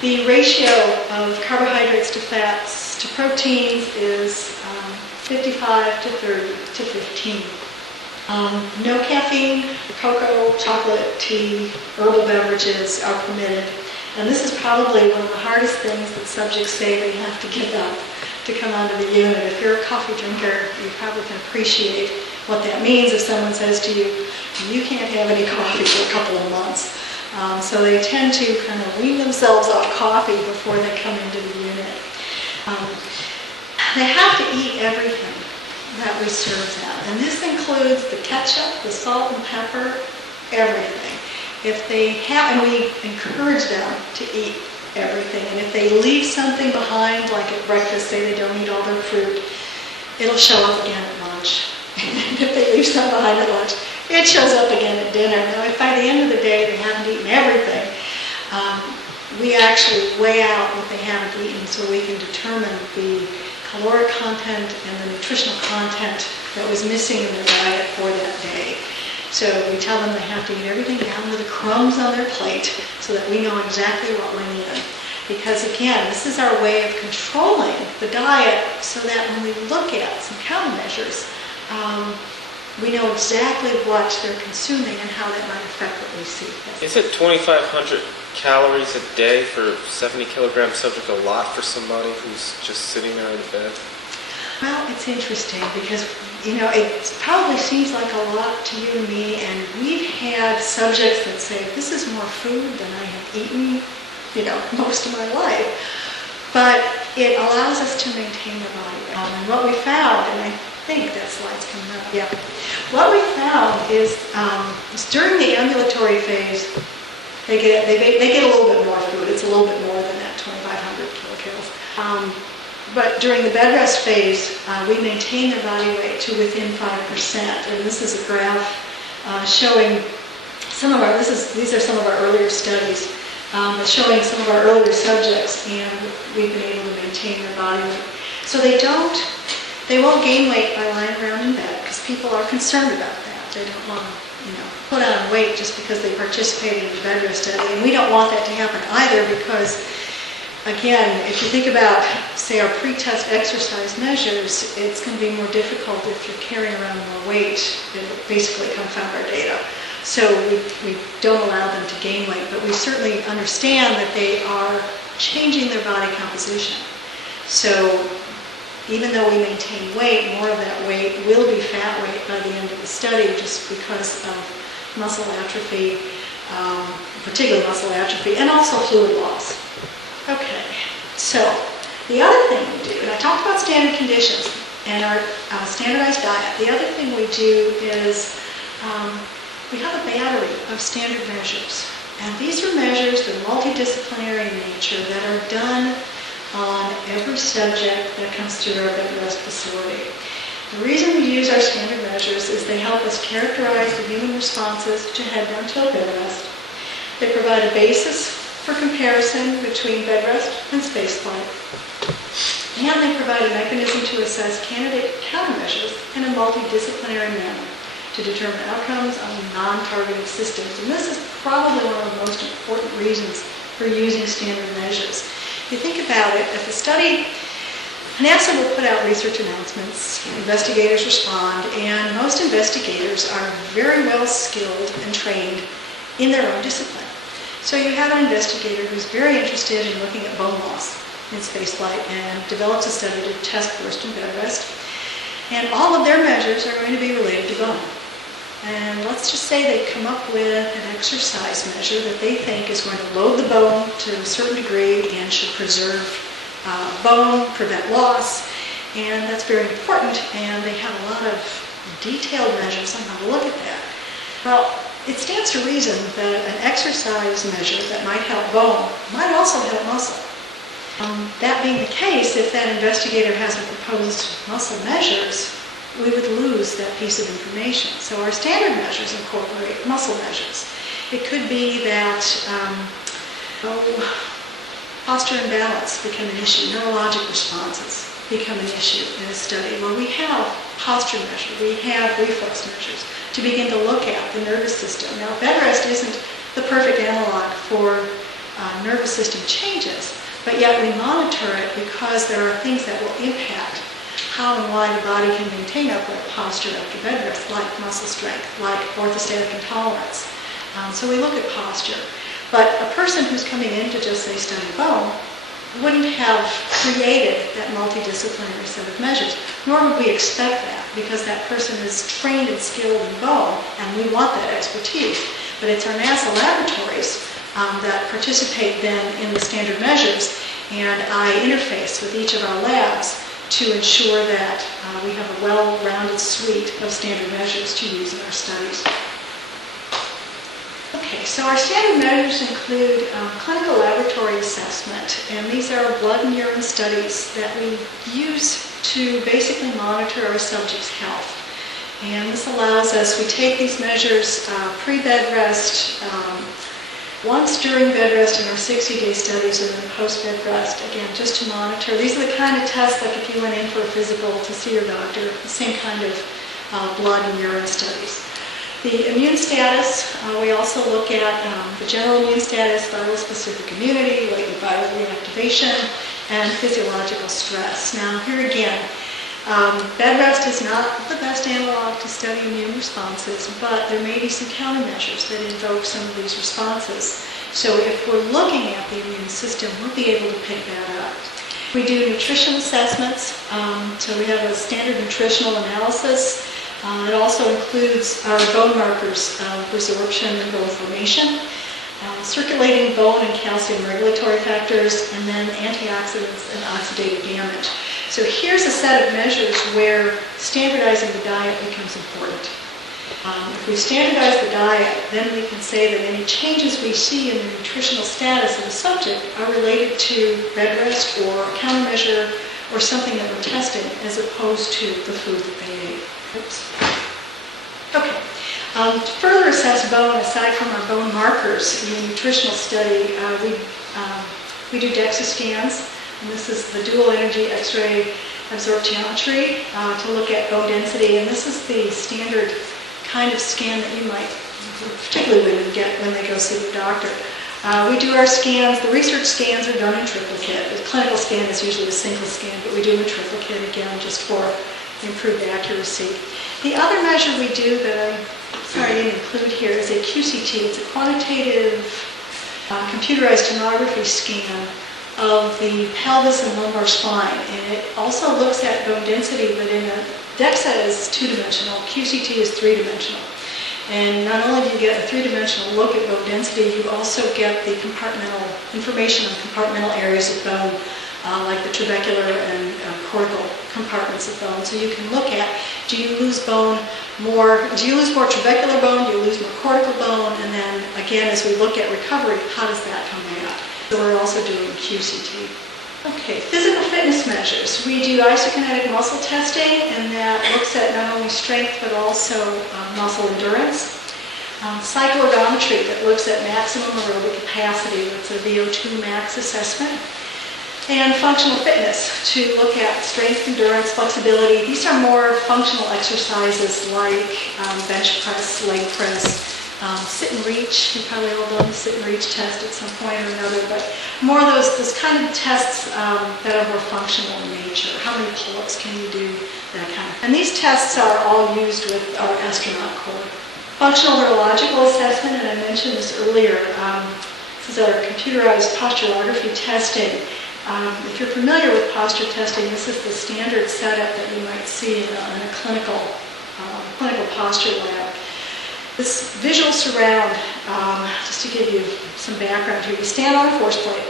The ratio of carbohydrates to fats to proteins is 55 to 30 to 15. No caffeine, cocoa, chocolate, tea, herbal beverages are permitted. And this is probably one of the hardest things that subjects say they have to give up to come onto the unit. If you're a coffee drinker, you probably can appreciate what that means if someone says to you, you can't have any coffee for a couple of months. So they tend to kind of wean themselves off coffee before they come into the unit. They have to eat everything that we serve them. And this includes the ketchup, the salt and pepper, everything. If they have, and we encourage them to eat everything. And if they leave something behind, like at breakfast, say they don't eat all their fruit, it'll show up again at lunch. And if they leave some behind at lunch, it shows up again at dinner. Now, if by the end of the day they haven't eaten everything, we actually weigh out what they haven't eaten so we can determine the caloric content and the nutritional content that was missing in their diet for that day. So we tell them they have to eat everything down to the crumbs on their plate so that we know exactly what went in. Because again, this is our way of controlling the diet so that when we look at some countermeasures, we know exactly what they're consuming and how that might affect what we see. Is it 2,500 calories a day for 70 kilogram subject a lot for somebody who's just sitting there in bed? Well, it's interesting because, it probably seems like a lot to you and me, and we've had subjects that say, this is more food than I have eaten, most of my life. But it allows us to maintain the body weight. And what we found, and I think that slide's coming up, yeah. What we found is during the ambulatory phase, they get a little bit more food. It's a little bit more than that 2,500 kilocalories. But during the bed rest phase, we maintain their body weight to within 5%. And this is a graph showing these are some of our earlier studies, showing some of our earlier subjects, and we've been able to maintain their body weight. So they won't gain weight by lying around in bed because people are concerned about that. They don't want to, put on weight just because they participated in the bed rest study. And we don't want that to happen either because, again, if you think about, say, our pre-test exercise measures, it's going to be more difficult if you're carrying around more weight. It'll basically confound our data. So we don't allow them to gain weight, but we certainly understand that they are changing their body composition. So even though we maintain weight, more of that weight will be fat weight by the end of the study just because of muscle atrophy, particularly muscle atrophy, and also fluid loss. Okay, so the other thing we do, and I talked about standard conditions and our standardized diet. The other thing we do is we have a battery of standard measures. And these are measures that are multidisciplinary in nature that are done on every subject that comes through our bed rest facility. The reason we use our standard measures is they help us characterize the human responses to head down till bed rest. They provide a basis for comparison between bed rest and spaceflight. And they provide a mechanism to assess candidate countermeasures in a multidisciplinary manner to determine outcomes on non-targeted systems. And this is probably one of the most important reasons for using standard measures. If you think about it, if a study, NASA will put out research announcements, investigators respond, and most investigators are very well skilled and trained in their own discipline. So you have an investigator who's very interested in looking at bone loss in spaceflight and develops a study to test first in bed rest. And all of their measures are going to be related to bone. And let's just say they come up with an exercise measure that they think is going to load the bone to a certain degree and should preserve bone, prevent loss, and that's very important, and they have a lot of detailed measures on how to look at that. Well, it stands to reason that an exercise measure that might help bone might also help muscle. That being the case, if that investigator hasn't proposed muscle measures, we would lose that piece of information. So our standard measures incorporate muscle measures. It could be that posture imbalance become an issue, neurologic responses become an issue in a study where we have posture measures, we have reflex measures to begin to look at the nervous system. Now, bed rest isn't the perfect analog for nervous system changes, but yet we monitor it because there are things that will impact how and why the body can maintain upright posture after bed rest, like muscle strength, like orthostatic intolerance. So we look at posture. But a person who's coming in to just say study bone wouldn't have created that multidisciplinary set of measures, nor would we expect that, because that person is trained and skilled in bone, and we want that expertise. But it's our NASA laboratories that participate then in the standard measures, and I interface with each of our labs to ensure that we have a well-rounded suite of standard measures to use in our studies. Okay, so our standard measures include clinical laboratory assessment, and these are blood and urine studies that we use to basically monitor our subject's health. And this allows us, we take these measures pre-bed rest, once during bed rest in our 60-day studies, and then post-bed rest, again, just to monitor. These are the kind of tests, like if you went in for a physical to see your doctor, the same kind of blood and urine studies. The immune status, we also look at the general immune status, viral-specific immunity, latent viral reactivation, and physiological stress. Now, here again, bed rest is not the best analog to study immune responses, but there may be some countermeasures that invoke some of these responses. So if we're looking at the immune system, we'll be able to pick that up. We do nutrition assessments, so we have a standard nutritional analysis. It also includes our bone markers of resorption and bone formation, circulating bone and calcium regulatory factors, and then antioxidants and oxidative damage. So here's a set of measures where standardizing the diet becomes important. If we standardize the diet, then we can say that any changes we see in the nutritional status of the subject are related to bed rest or a countermeasure or something that we're testing as opposed to the food that they ate. Oops. Okay. To further assess bone, aside from our bone markers in the nutritional study, we do DEXA scans. And this is the dual energy X-ray absorptiometry to look at bone density. And this is the standard kind of scan that you might, particularly women, get when they go see the doctor. We do our scans. The research scans are done in triplicate. The clinical scan is usually a single scan, but we do in triplicate again just for improved accuracy. The other measure we do that I didn't include here is a QCT. It's a quantitative computerized tomography scan of the pelvis and lumbar spine, and it also looks at bone density, but in a DEXA is two-dimensional, QCT is three-dimensional. And not only do you get a three-dimensional look at bone density, you also get the compartmental information on compartmental areas of bone, like the trabecular and cortical compartments of bone. So you can look at, do you lose more trabecular bone, do you lose more cortical bone, and then again, as we look at recovery, how does that come out? So we're also doing QCT. Okay, physical fitness measures. We do isokinetic muscle testing, and that looks at not only strength but also muscle endurance. Cyclodometry, that looks at maximum aerobic capacity. That's a VO2 max assessment. And functional fitness, to look at strength, endurance, flexibility. These are more functional exercises like bench press, leg press, sit and reach. You've probably all done the sit and reach test at some point or another, but more of those kind of tests that are more functional in nature. How many pull-ups can you do? That kind of. And these tests are all used with our astronaut corps. Functional neurological assessment, and I mentioned this earlier. This is our computerized posturography testing. If you're familiar with posture testing, this is the standard setup that you might see in a clinical posture lab. This visual surround, just to give you some background here, you stand on a force plate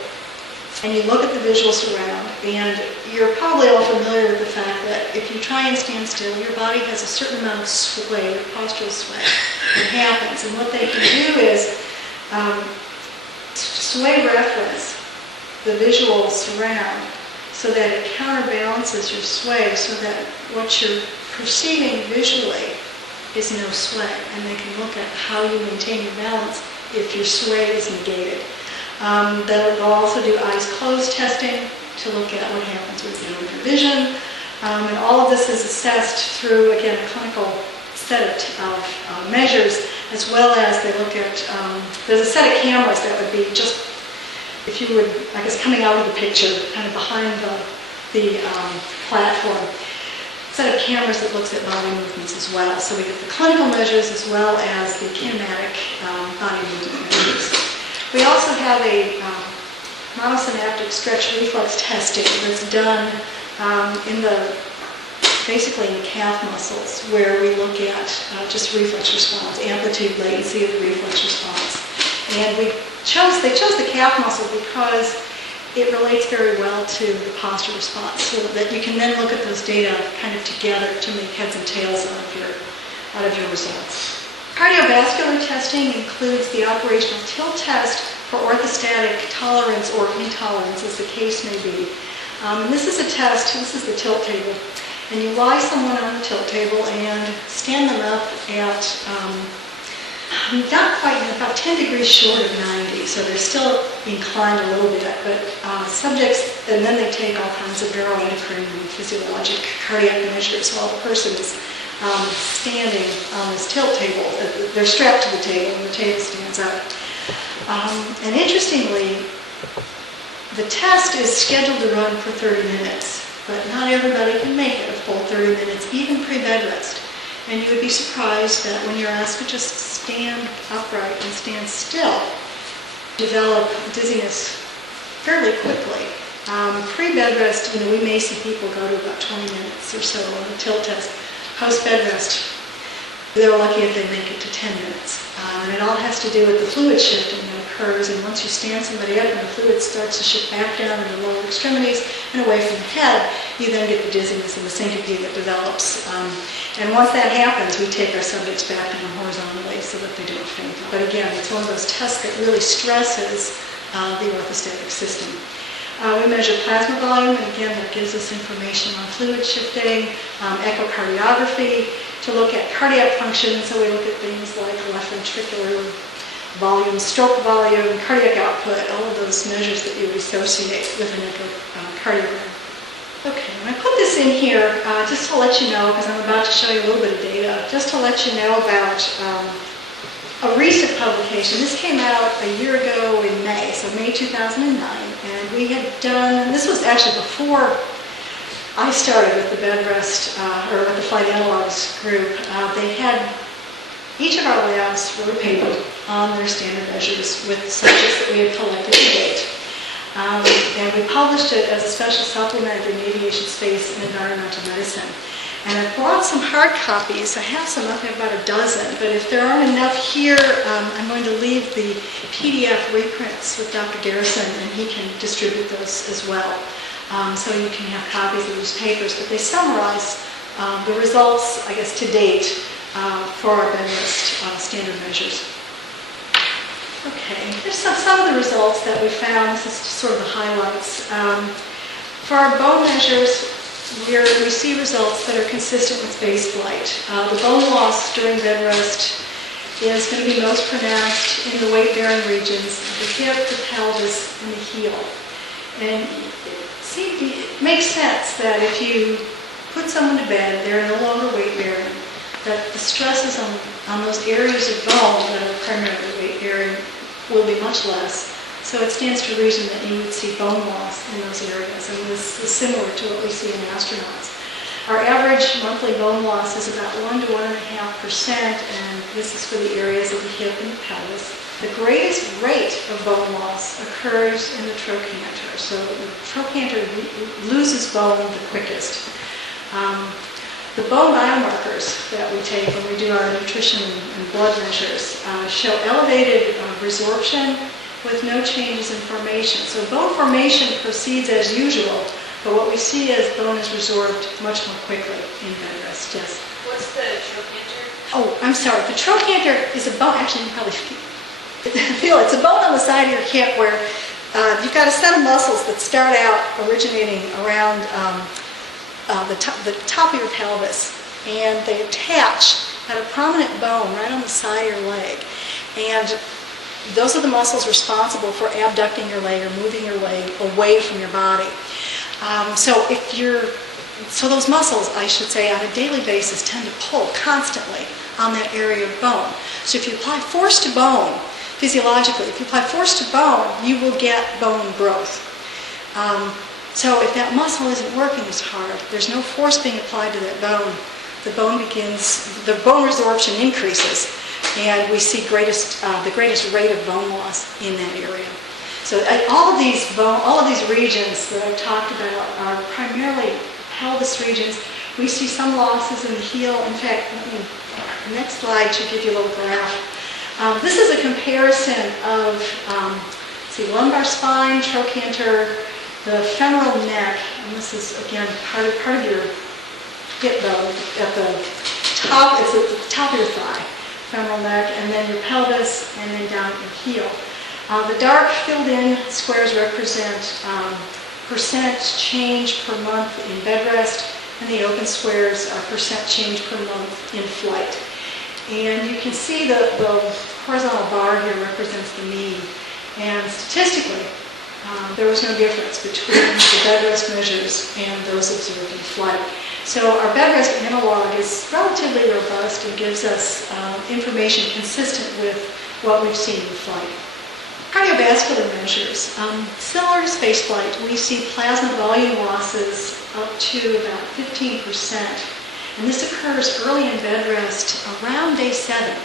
and you look at the visual surround, and you're probably all familiar with the fact that if you try and stand still, your body has a certain amount of sway, postural sway, that happens. And what they can do is sway reference the visual surround so that it counterbalances your sway, so that what you're perceiving visually is no sway, and they can look at how you maintain your balance if your sway is negated. They'll also do eyes closed testing to look at what happens with your vision, and all of this is assessed through, again, a clinical set of measures, as well as they look at, there's a set of cameras that would be just if you would, I guess, coming out of the picture, kind of behind the platform, set of cameras that looks at body movements as well. So we get the clinical measures as well as the kinematic body movement measures. We also have a monosynaptic stretch reflex testing that's done basically in the calf muscles, where we look at just reflex response, amplitude, latency of the reflex response. And they chose the calf muscle because it relates very well to the posture response, so that you can then look at those data kind of together to make heads and tails out of your results. Cardiovascular testing includes the operational tilt test for orthostatic tolerance or intolerance, as the case may be. This is a test, this is the tilt table, and you lie someone on the tilt table and stand them up at not quite, about 10 degrees short of 90, so they're still inclined a little bit, but subjects, and then they take all kinds of neuroendocrine and physiologic cardiac measures while the person is standing on this tilt table. They're strapped to the table and the table stands up. And interestingly, the test is scheduled to run for 30 minutes, but not everybody can make it a full 30 minutes, even pre-bed rest. And you would be surprised that when you're asked to just stand upright and stand still, develop dizziness fairly quickly. Pre-bed rest, we may see people go to about 20 minutes or so on the tilt test. Post-bed rest, they're lucky if they make it to 10 minutes. And it all has to do with the fluid shifting that occurs. And once you stand somebody up and the fluid starts to shift back down in the lower extremities and away from the head, you then get the dizziness and the syncope that develops. And once that happens, we take our subjects back down horizontally so that they don't faint. But again, it's one of those tests that really stresses the orthostatic system. We measure plasma volume, and again, that gives us information on fluid shifting, echocardiography, to look at cardiac function. So we look at things like left ventricular volume, stroke volume, cardiac output, all of those measures that you would associate with an echocardiogram. Okay, and I put this in here just to let you know, because I'm about to show you a little bit of data, just to let you know about a recent publication. This came out a year ago in May, so May 2009, and we had done, and this was actually before I started with the Bedrest, or with the flight analogs group. They had, each of our labs wrote a paper on their standard measures with subjects that we had collected to date. And we published it as a special supplement in Aviation, Space, and Environmental Medicine. And I brought some hard copies. I have some up, I have about a dozen, but if there aren't enough here, I'm going to leave the PDF reprints with Dr. Garrison, and he can distribute those as well. So you can have copies of these papers, but they summarize the results, I guess, to date for our Bedrest standard measures. Okay, here's some of the results that we found. This is just sort of the highlights. For our bone measures, we see results that are consistent with spaceflight. The bone loss during bed rest is going to be most pronounced in the weight-bearing regions, the hip, the pelvis, and the heel. And see, it makes sense that if you put someone to bed, they're no longer weight-bearing, that the stresses on those areas of bone that are primarily weight-bearing will be much less. So it stands to reason that you would see bone loss in those areas, and this is similar to what we see in astronauts. Our average monthly bone loss is about 1 to 1.5%, and this is for the areas of the hip and the pelvis. The greatest rate of bone loss occurs in the trochanter. So the trochanter loses bone the quickest. The bone biomarkers that we take when we do our nutrition and blood measures show elevated resorption with no changes in formation. So bone formation proceeds as usual, but what we see is bone is resorbed much more quickly in bed rest. Yes? What's the trochanter? Oh, I'm sorry. The trochanter is a bone, actually you probably feel it. It's a bone on the side of your hip where you've got a set of muscles that start out originating around the top of your pelvis, and they attach at a prominent bone right on the side of your leg. And those are the muscles responsible for abducting your leg or moving your leg away from your body. So those muscles, I should say, on a daily basis tend to pull constantly on that area of bone. So if you apply force to bone, physiologically. If you apply force to bone, you will get bone growth. So if that muscle isn't working as hard, there's no force being applied to that bone, the bone resorption increases, and we see the greatest rate of bone loss in that area. So all of these regions that I've talked about are primarily pelvis regions. We see some losses in the heel. In fact, the next slide should give you a little graph. This is a comparison of lumbar spine, trochanter, the femoral neck, and this is again part of your hip bone at the top. It's at the top of your thigh, femoral neck, and then your pelvis, and then down your heel. The dark filled-in squares represent percent change per month in Bedrest, and the open squares are percent change per month in flight. And you can see the horizontal bar here represents the mean. And statistically, there was no difference between the Bedrest measures and those observed in flight. So our Bedrest analog is relatively robust and gives us information consistent with what we've seen in flight. Cardiovascular measures. Similar to spaceflight, we see plasma volume losses up to about 15%. And this occurs early in Bedrest, around day 7.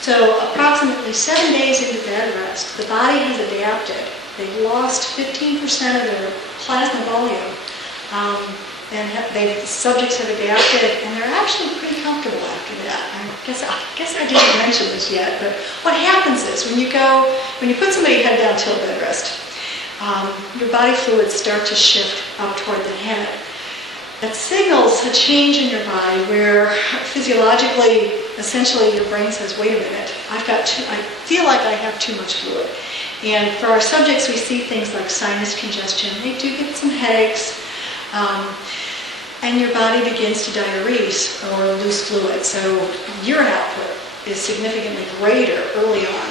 So approximately 7 days into bedrest, the body has adapted. They've lost 15% of their plasma volume, and the subjects have adapted, and they're actually pretty comfortable after that. I guess I didn't mention this yet, but what happens is when you put somebody head down till bedrest, your body fluids start to shift up toward the head. That signals a change in your body where physiologically, essentially your brain says, wait a minute, I feel like I have too much fluid. And for our subjects, we see things like sinus congestion. They do get some headaches, and your body begins to diurese or lose fluid. So urine output is significantly greater early on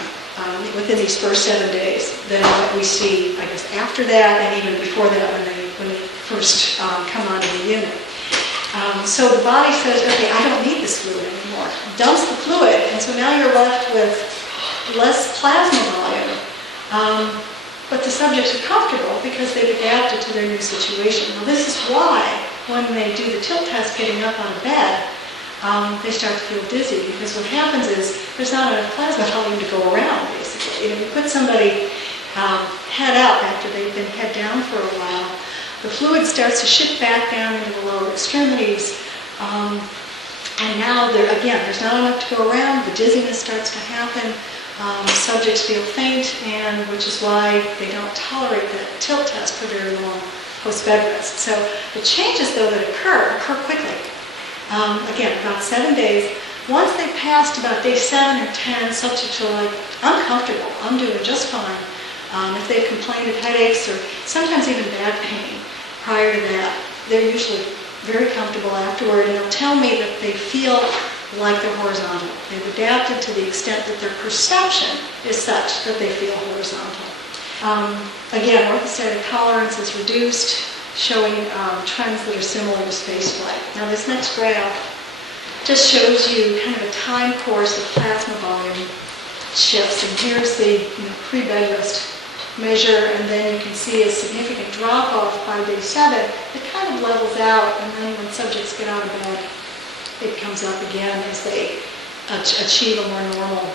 within these first 7 days than what we see, I guess, after that and even before that when they first come onto the unit. So the body says, okay, I don't need this fluid anymore. Dumps the fluid, and so now you're left with less plasma volume. But the subjects are comfortable because they've adapted to their new situation. Now this is why when they do the tilt test getting up on a bed, they start to feel dizzy, because what happens is there's not enough plasma volume to go around, basically. And if you put somebody head up after they've been head down for a while, the fluid starts to shift back down into the lower extremities, and now there's not enough to go around. The dizziness starts to happen. Subjects feel faint, and which is why they don't tolerate that tilt test for very long post-bedrest. So the changes, though, that occur quickly. Again, about 7 days. Once they've passed about day 7 or 10, subjects are like, I'm comfortable, I'm doing just fine. If they've complained of headaches or sometimes even back pain prior to that, they're usually very comfortable afterward, and they'll tell me that they feel like they're horizontal. They've adapted to the extent that their perception is such that they feel horizontal. Again, orthostatic tolerance is reduced, showing trends that are similar to spaceflight. Now this next graph just shows you kind of a time course of plasma volume shifts, and here's the pre-bedrest measure, and then you can see a significant drop-off by day 7. It kind of levels out, and then when subjects get out of bed, it comes up again as they achieve a more normal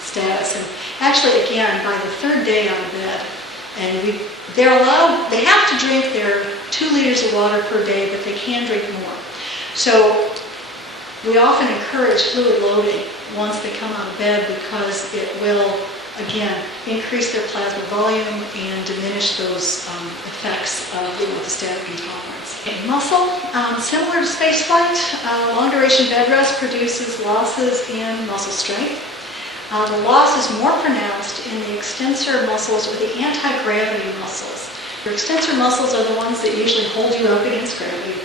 status. And actually, again, by the 3rd day out of bed, and they have to drink their 2 liters of water per day, but they can drink more. So we often encourage fluid loading once they come out of bed, because it will, again, increase their plasma volume and diminish those effects of the orthostatic intolerance. Muscle, similar to spaceflight, long-duration bedrest produces losses in muscle strength. The loss is more pronounced in the extensor muscles or the anti-gravity muscles. Your extensor muscles are the ones that usually hold you up against gravity.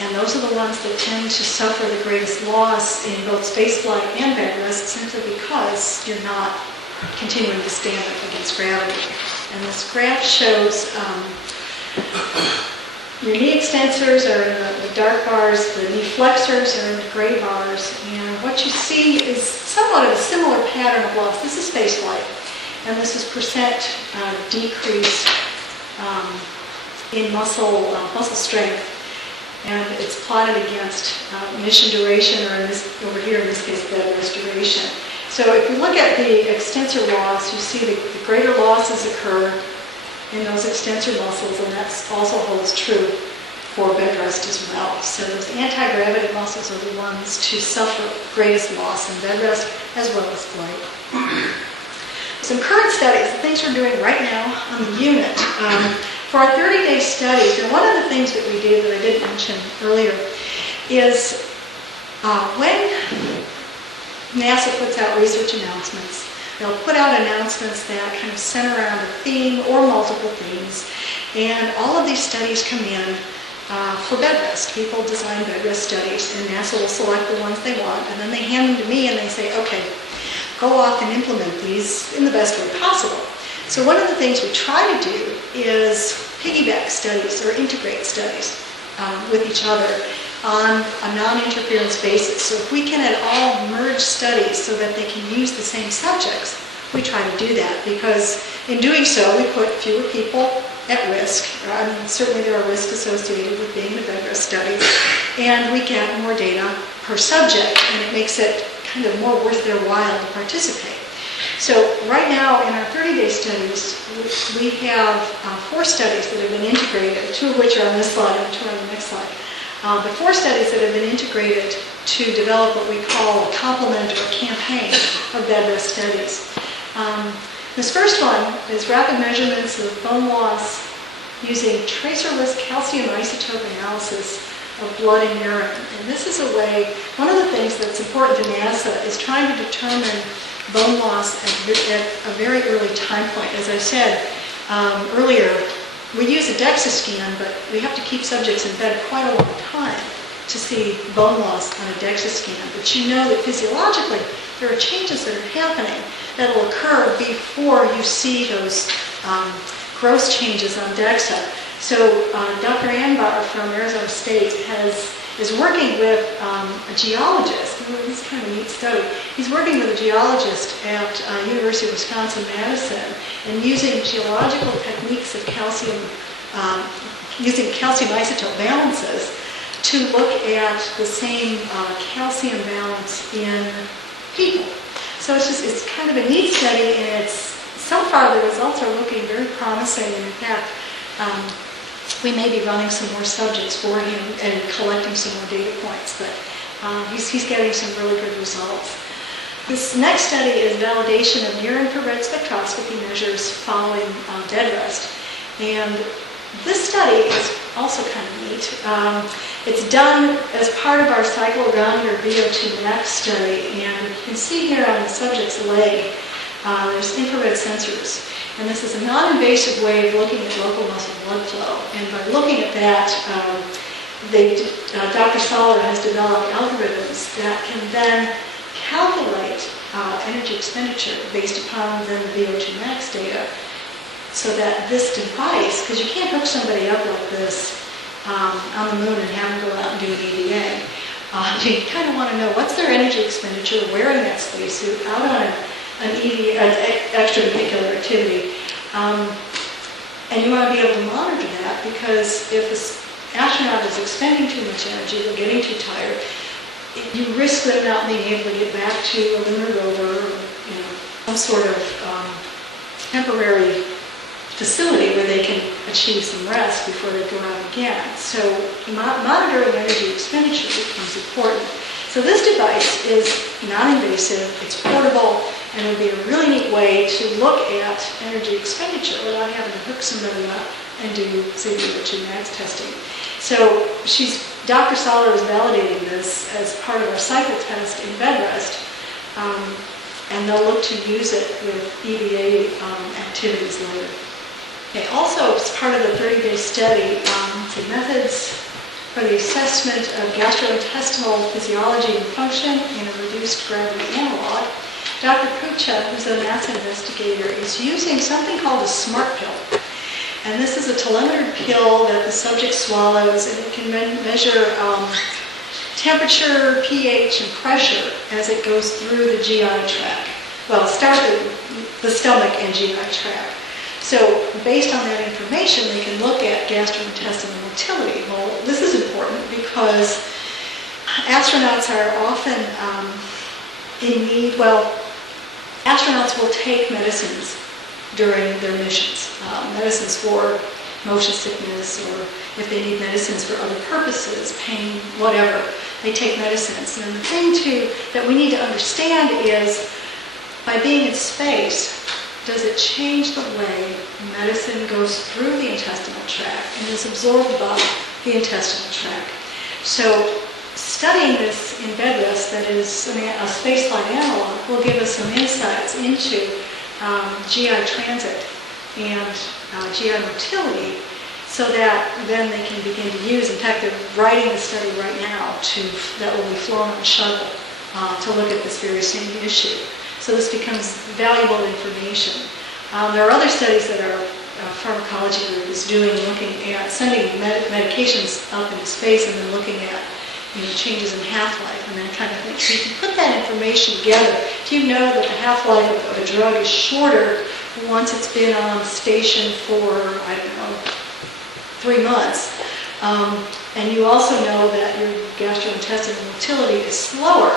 And those are the ones that tend to suffer the greatest loss in both spaceflight and bedrest, simply because you're not continuing to stand up against gravity. And this graph shows your knee extensors are in the dark bars, the knee flexors are in the gray bars, and what you see is somewhat somewhat of a similar pattern of loss. This is Spaceflight, and this is percent decrease in muscle strength, and it's plotted against mission duration, or over here in this case, Bedrest duration. So if you look at the extensor loss, you see the greater losses occur in those extensor muscles, and that also holds true for Bedrest as well. So those anti-gravity muscles are the ones to suffer greatest loss in Bedrest as well as flight. Some current studies, the things we're doing right now on the unit. For our 30-day studies, and one of the things that we do that I didn't mention earlier is when NASA puts out research announcements, they'll put out announcements that kind of center around a theme or multiple themes, and all of these studies come in for Bedrest. People design Bedrest studies, and NASA will select the ones they want, and then they hand them to me and they say, okay, go off and implement these in the best way possible. So one of the things we try to do is piggyback studies or integrate studies with each other on a non-interference basis. So if we can at all merge studies so that they can use the same subjects, we try to do that, because in doing so we put fewer people at risk. Certainly there are risks associated with being in a Bedrest study, and we get more data per subject, and it makes it kind of more worth their while to participate. So right now in our 30-day studies, we have 4 studies that have been integrated, 2 of which are on this slide and 2 on the next slide. But 4 studies that have been integrated to develop what we call a complement or a campaign of Bedrest studies. This first one is rapid measurements of bone loss using tracerless calcium isotope analysis of blood and urine. And this is a way, one of the things that's important to NASA is trying to determine bone loss at a very early time point. As I said earlier, we use a DEXA scan, but we have to keep subjects in bed quite a long time to see bone loss on a DEXA scan. But you know that physiologically there are changes that are happening that will occur before you see those gross changes on DEXA. So Dr. Anbar from Arizona State is working with a geologist. This is kind of a neat study. He's working with a geologist at University of Wisconsin-Madison and using geological techniques of calcium, using calcium isotope balances to look at the same calcium balance in people. So it's kind of a neat study, and so far the results are looking very promising, and in fact, we may be running some more subjects for him and collecting some more data points, but he's getting some really good results. This next study is validation of near-infrared spectroscopy measures following Bedrest, and this study is also kind of neat. It's done as part of our cycle-around or VO2 max study, and you can see here on the subject's leg, there's infrared sensors. And this is a non-invasive way of looking at local muscle blood flow. And by looking at that, Dr. Soller has developed algorithms that can then calculate energy expenditure based upon the VO2 max data, so that this device, because you can't hook somebody up like this on the moon and have them go out and do an EVA. You kind of want to know what's their energy expenditure wearing that spacesuit out on an extravehicular activity. And you want to be able to monitor that, because if the astronaut is expending too much energy, they're getting too tired, you risk them not being able to get back to a lunar rover or some sort of temporary facility where they can achieve some rest before they go out again. So monitoring energy expenditure becomes important. So this device is non-invasive, it's portable, and it would be a really neat way to look at energy expenditure without having to hook somebody up and do, say, VO2 max testing. So Dr. Soller is validating this as part of our cycle test in Bedrest, and they'll look to use it with EVA activities later. Okay, also, as part of the 30-day study, the methods for the assessment of gastrointestinal physiology and function in a reduced gravity analog. Dr. Pucha, who's a NASA investigator, is using something called a smart pill. And this is a telemetered pill that the subject swallows, and it can measure temperature, pH, and pressure as it goes through the GI tract. Well, start with the stomach and GI tract. So based on that information, they can look at gastrointestinal motility. Well, this is important because astronauts are often in need, astronauts will take medicines during their missions. Medicines for motion sickness, or if they need medicines for other purposes, pain, whatever, they take medicines. And the thing that we need to understand is, by being in space, does it change the way medicine goes through the intestinal tract and is absorbed by the intestinal tract? So studying this in Bedrest, that is a spaceflight analog, will give us some insights into GI transit and GI motility, so that then they can begin to use. In fact, they're writing a study right now that will be flown on a shuttle to look at this very same issue. So this becomes valuable information. There are other studies that our pharmacology group is doing, looking at sending medications up into space and then looking at changes in half-life and that kind of thing. So you can put that information together. If you know that the half-life of a drug is shorter once it's been on station for, 3 months, and you also know that your gastrointestinal motility is slower,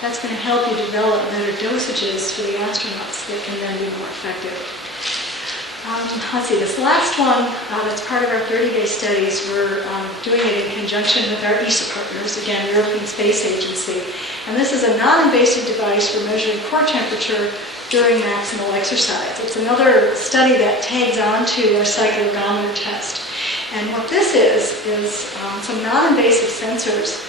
that's going to help you develop better dosages for the astronauts that can then be more effective. Let's see, this last one, that's part of our 30-day studies. We're doing it in conjunction with our ESA partners, again, European Space Agency. And this is a non-invasive device for measuring core temperature during maximal exercise. It's another study that tags on to our cycloergometer test. And what this is some non-invasive sensors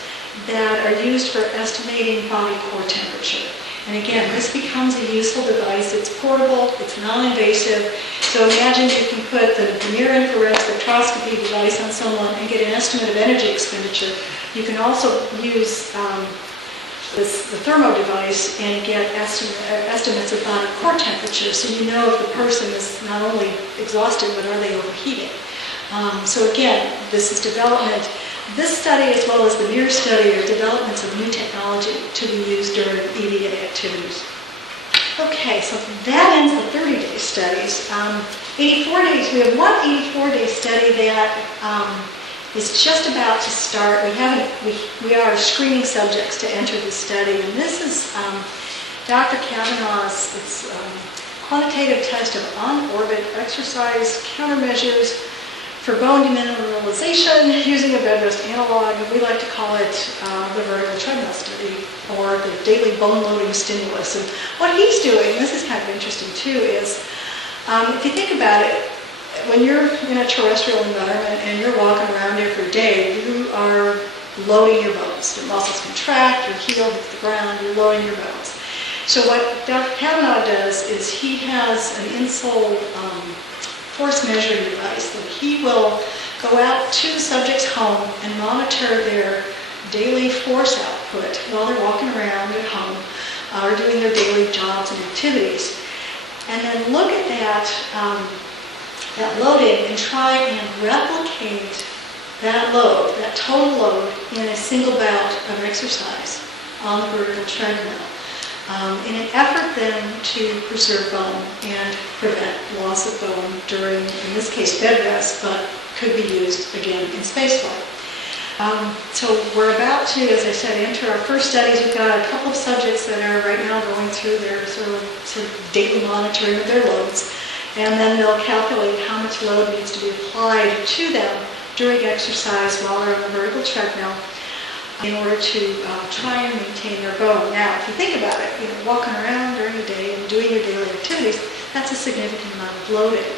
that are used for estimating body core temperature. And again, this becomes a useful device. It's portable, it's non-invasive. So imagine you can put the near-infrared spectroscopy device on someone and get an estimate of energy expenditure. You can also use the thermo device and get estimates of body core temperature, so you know if the person is not only exhausted, but are they overheating. So again, this is development. This study, as well as the MIR study, are developments of new technology to be used during EVA activities. Okay, so that ends the 30-day studies. 84 days, we have one 84-day study that is just about to start. We are screening subjects to enter the study, and this is Dr. Kavanaugh's quantitative test of on-orbit exercise countermeasures for bone demineralization using a Bedrest analog. We like to call it the vertical treadmill study, or the daily bone loading stimulus. And what he's doing, this is kind of interesting too, is if you think about it, when you're in a terrestrial environment and you're walking around every day, you are loading your bones. Your muscles contract, your heel hits the ground, you're loading your bones. So what Dr. Kavanaugh does is he has an insole force measuring device that he will go out to the subject's home and monitor their daily force output while they're walking around at home or doing their daily jobs and activities. And then look at that loading and try and replicate that load, that total load, in a single bout of exercise on the vertical treadmill. In an effort then to preserve bone and prevent loss of bone during, in this case, bed rest, but could be used again in spaceflight. So we're about to, as I said, enter our first studies. We've got a couple of subjects that are right now going through their sort of daily monitoring of their loads, and then they'll calculate how much load needs to be applied to them during exercise while they're on the vertical treadmill, in order to try and maintain their bone. Now, if you think about it, walking around during the day and doing your daily activities, that's a significant amount of loading.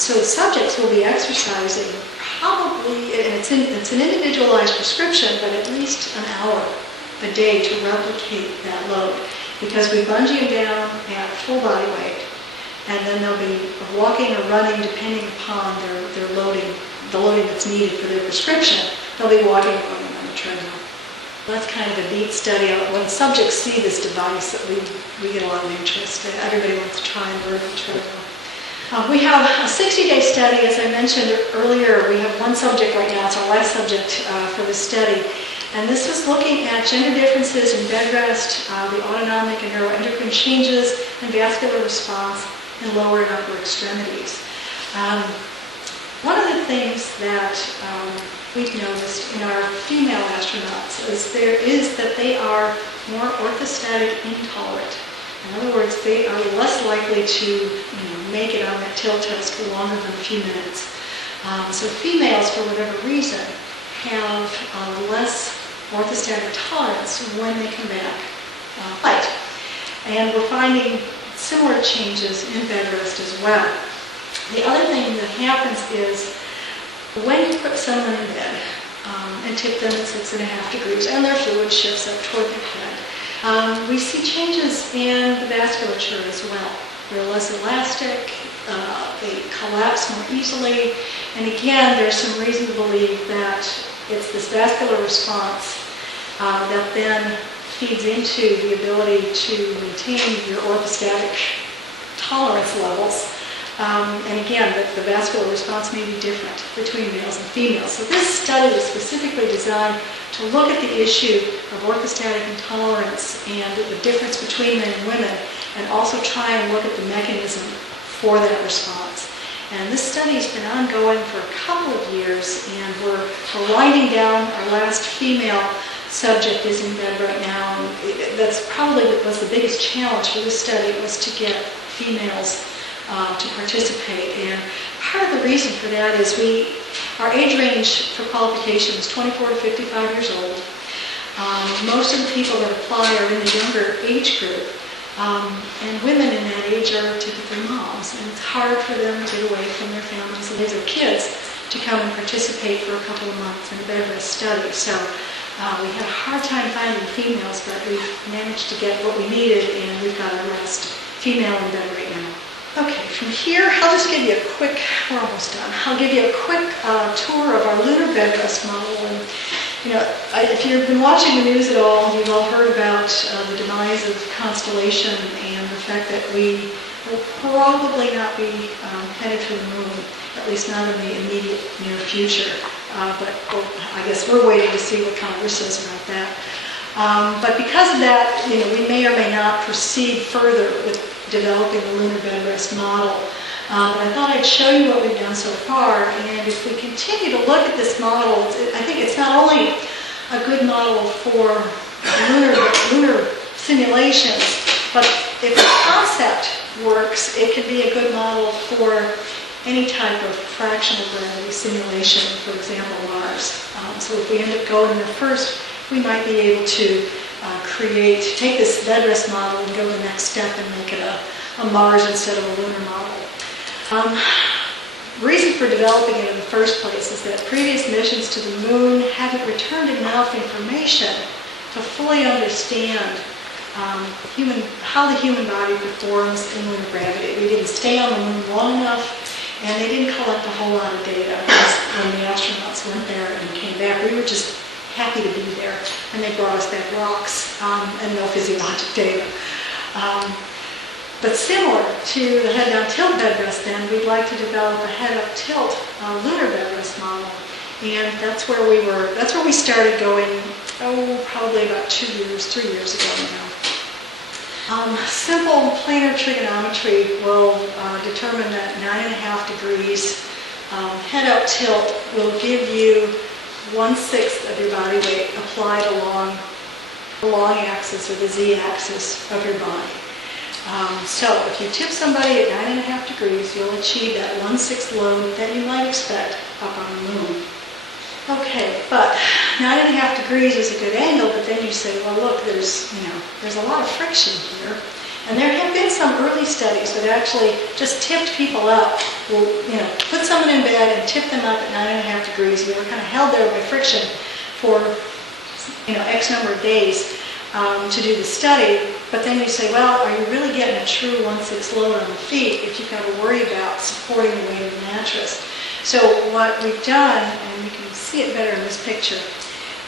So the subjects will be exercising probably, and it's an individualized prescription, but at least an hour a day to replicate that load, because we bungee them down at full body weight, and then they'll be walking or running depending upon their loading, the loading that's needed for their prescription. They'll be walking or running on the treadmill. That's kind of a neat study. When subjects see this device, we get a lot of interest. Everybody wants to try and learn the treadmill. We have a 60-day study, as I mentioned earlier. We have one subject right now. It's our last subject for the study. And this was looking at gender differences in bed rest, the autonomic and neuroendocrine changes, and vascular response in lower and upper extremities. One of the things that we've noticed in our female astronauts is that they are more orthostatic intolerant. In other words, they are less likely to make it on that tilt test for longer than a few minutes. So females, for whatever reason, have less orthostatic tolerance when they come back flight. And we're finding similar changes in bed rest as well. The other thing that happens is when you put someone in bed and tip them at 6.5 degrees and their fluid shifts up toward their head, we see changes in the vasculature as well. They're less elastic, they collapse more easily, and again, there's some reason to believe that it's this vascular response that then feeds into the ability to maintain your orthostatic tolerance levels. And again, the vascular response may be different between males and females. So this study was specifically designed to look at the issue of orthostatic intolerance and the difference between men and women, and also try and look at the mechanism for that response. And this study has been ongoing for a couple of years, and we're winding down. Our last female subject is in bed right now, and that's probably was the biggest challenge for this study, was to get females to participate. And part of the reason for that is our age range for qualification is 24 to 55 years old. Most of the people that apply are in the younger age group. And women in that age are typically moms, and it's hard for them to get away from their families and their kids to come and participate for a couple of months in a bed rest study. So we had a hard time finding females, but we've managed to get what we needed, and we've got our last female in bed right now. Okay, from here, I'll just give you a quick, we're almost done, I'll give you a quick tour of our lunar bed rest model. And if you've been watching the news at all, you've all heard about the demise of Constellation and the fact that we will probably not be headed for the moon, at least not in the immediate near future. But I guess we're waiting to see what Congress says about that. But because of that, we may or may not proceed further with developing the lunar bed rest model. But I thought I'd show you what we've done so far, and if we continue to look at this model, I think it's not only a good model for lunar simulations, but if the concept works, it can be a good model for any type of fractional gravity simulation, for example, Mars. So if we end up going there first, we might be able to take this bed rest model and go the next step and make it a Mars instead of a lunar model. Reason for developing it in the first place is that previous missions to the moon haven't returned enough information to fully understand how the human body performs in lunar gravity. We didn't stay on the moon long enough, and they didn't collect a whole lot of data when the astronauts went there and came back. We were just happy to be there, and they brought us back rocks and no physiologic data. But similar to the head-down tilt bed rest, then, we'd like to develop a head-up tilt lunar bed rest model. And that's where we started going, probably about 3 years ago now. Simple planar trigonometry will determine that 9.5 degrees head-up tilt will give you 1/6 of your body weight applied along the long axis or the z-axis of your body. So if you tip somebody at 9.5 degrees, you'll achieve that 1/6 load that you might expect up on the moon. Okay, but 9.5 degrees is a good angle, but then you say, well, look, there's a lot of friction here. And there have been some early studies that actually just tipped people up. Put someone in bed and tip them up at 9.5 degrees. They were kind of held there by friction for, X number of days to do the study. But then you say, well, are you really getting a true 1/6 load on the feet if you've got to worry about supporting the weight of the mattress? So what we've done, and you can see it better in this picture,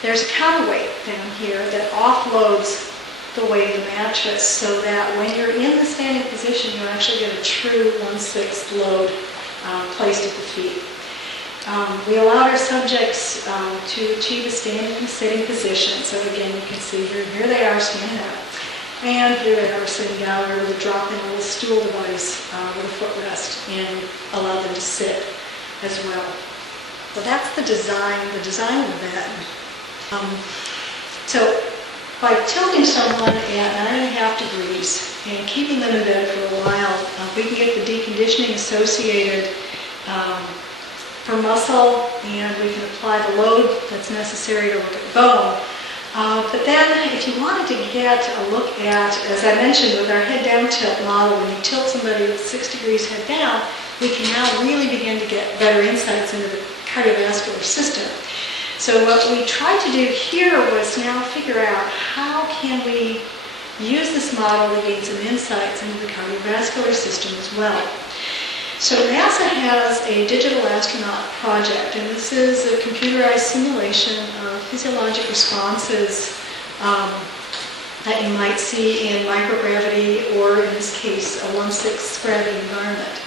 there's a counterweight down here that offloads the weight of the mattress so that when you're in the standing position, you actually get a true 1/6 load placed at the feet. We allowed our subjects to achieve a standing and sitting position. So again, you can see here they are standing up. And here they are sitting down where we drop in a little stool device with a footrest and allow them to sit as well. So that's the design of the bed. So by tilting someone at 9.5 degrees and keeping them in bed for a while, we can get the deconditioning associated for muscle, and we can apply the load that's necessary to look at bone. But then if you wanted to get a look at, as I mentioned with our head down tilt model, when you tilt somebody at 6 degrees head down, we can now really begin to get better insights into the cardiovascular system. So what we tried to do here was now figure out how can we use this model to gain some insights into the cardiovascular system as well. So NASA has a digital astronaut project, and this is a computerized simulation of physiologic responses that you might see in microgravity, or in this case, a 1/6 gravity environment.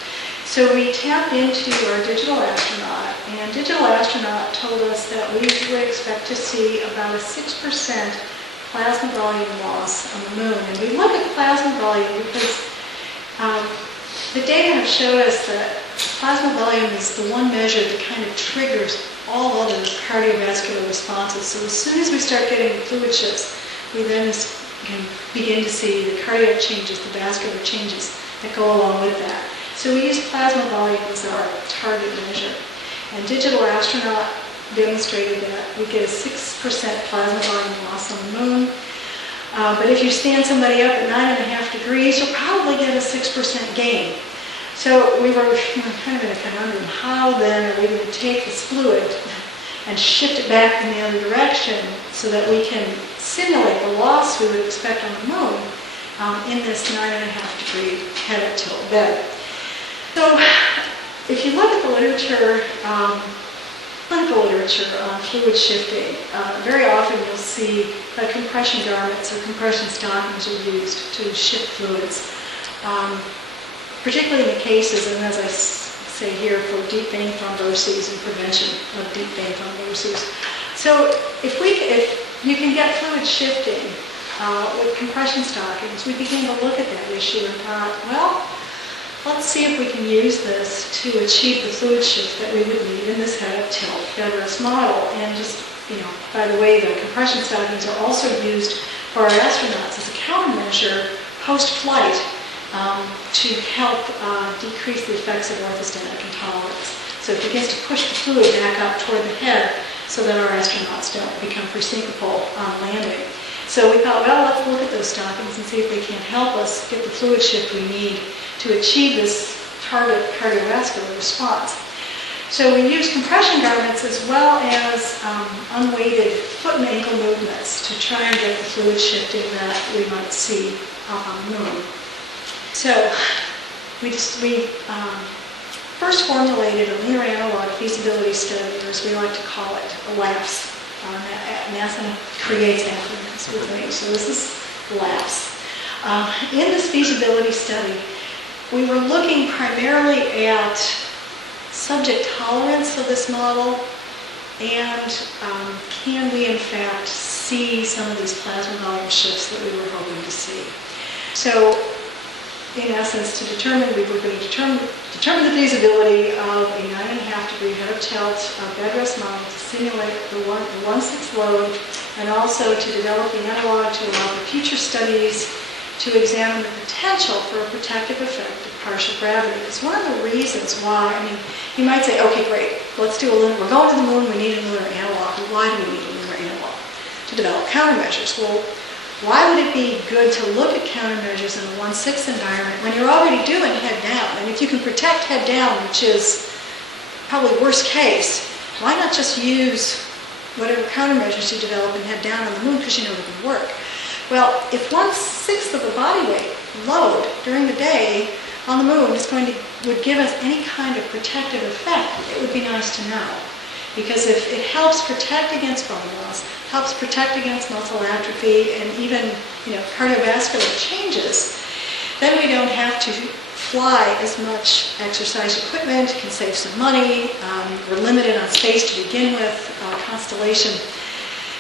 So we tapped into our digital astronaut, and digital astronaut told us that we would expect to see about a 6% plasma volume loss on the moon. And we look at plasma volume because the data have showed us that plasma volume is the one measure that kind of triggers all other cardiovascular responses. So as soon as we start getting the fluid shifts, we then can begin to see the cardiac changes, the vascular changes that go along with that. So we use plasma volume as our target measure. And digital astronaut demonstrated that we get a 6% plasma volume loss on the moon. But if you stand somebody up at 9.5 degrees, you'll probably get a 6% gain. So we were kind of in a conundrum. How then are we going to take this fluid and shift it back in the other direction so that we can simulate the loss we would expect on the moon in this 9.5 degree head up tilt bed? So if you look at the literature, clinical literature on fluid shifting, very often you'll see that compression garments or compression stockings are used to shift fluids, particularly in the cases, and as I say here, for deep vein thromboses and prevention of deep vein thromboses. So if you can get fluid shifting with compression stockings, we began to look at that issue and thought, well, let's see if we can use this to achieve the fluid shift that we would need in this head-up tilt Bedrest model. And just, by the way, the compression stockings are also used for our astronauts as a countermeasure post-flight to help decrease the effects of orthostatic intolerance. So it begins to push the fluid back up toward the head so that our astronauts don't become presyncopal on landing. So we thought, well, let's look at those stockings and see if they can't help us get the fluid shift we need to achieve this target cardiovascular response. So we use compression garments as well as unweighted foot and ankle movements to try and get the fluid shifting that we might see up on the moon. So we first formulated a linear analog feasibility study, or as we like to call it, a LAPS. NASA creates acronyms with me, so this is LAPS. In this feasibility study, we were looking primarily at subject tolerance of this model, and can we in fact see some of these plasma volume shifts that we were hoping to see. So in essence, we were going to determine the feasibility of a 9.5 degree head of tilt Bedrest model to simulate the 1/6 load, and also to develop the analog to allow for future studies to examine the potential for a protective effect of partial gravity. It's one of the reasons why, you might say, okay, great, let's do we're going to the moon, we need a lunar analog. But why do we need a lunar analog? To develop countermeasures. Well, why would it be good to look at countermeasures in a 1/6 environment when you're already doing head down? And if you can protect head down, which is probably worst case, why not just use whatever countermeasures you develop in head down on the moon because you know they can work? Well, if 1/6 of the body weight load during the day on the moon would give us any kind of protective effect, it would be nice to know. Because if it helps protect against bone loss, helps protect against muscle atrophy, and even cardiovascular changes, then we don't have to fly as much exercise equipment, can save some money. We're limited on space to begin with.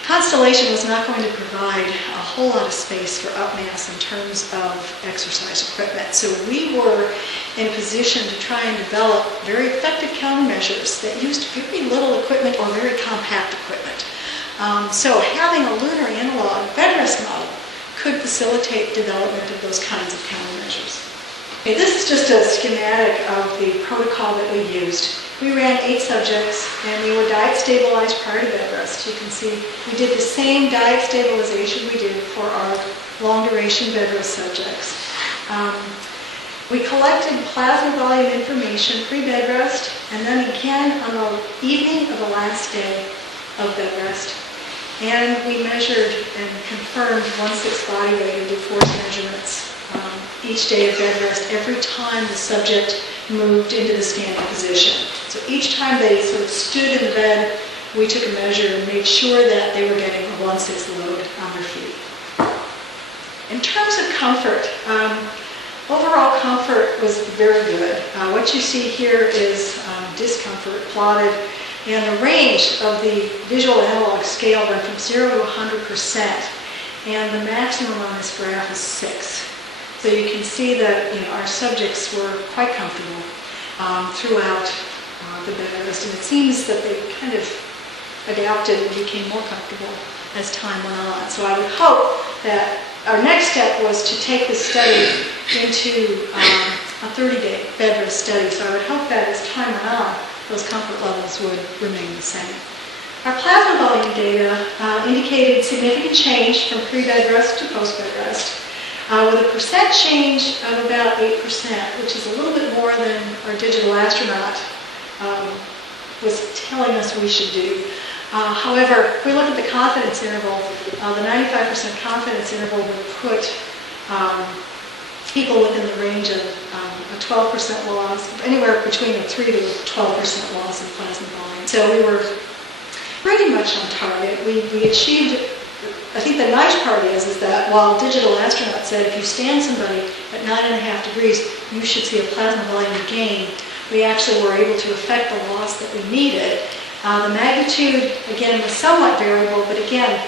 Constellation was not going to provide a whole lot of space for upmass in terms of exercise equipment. So we were in a position to try and develop very effective countermeasures that used very little equipment or very compact equipment. So having a lunar analog Bedrest model could facilitate development of those kinds of countermeasures. Okay, this is just a schematic of the protocol that we used. We ran 8 subjects, and they were diet stabilized prior to Bedrest. You can see we did the same diet stabilization we did for our long-duration Bedrest subjects. We collected plasma volume information pre-Bedrest, and then again on the evening of the last day of Bedrest. And we measured and confirmed 1/6 body weight and did force measurements each day of Bedrest every time the subject moved into the standing position. So each time they sort of stood in the bed, we took a measure and made sure that they were getting a 1/6 load on their feet. In terms of comfort, overall comfort was very good. What you see here is discomfort plotted, and the range of the visual analog scale went from 0 to 100%, and the maximum on this graph is 6. So you can see that our subjects were quite comfortable throughout the Bedrest, and it seems that they kind of adapted and became more comfortable as time went on. So I would hope that our next step was to take this study into a 30-day Bedrest study. So I would hope that as time went on, those comfort levels would remain the same. Our plasma volume data indicated significant change from pre-Bedrest to post-Bedrest, with a percent change of about 8%, which is a little bit more than our digital astronaut was telling us we should do. However, if we look at the confidence interval, the 95% confidence interval would put people within the range of a 12% loss, anywhere between a 3 to 12% loss of plasma volume. So we were pretty much on target. We achieved, I think the nice part is that while digital astronaut said if you stand somebody at 9.5 degrees, you should see a plasma volume gain, we actually were able to affect the loss that we needed. The magnitude, again, was somewhat variable, but again,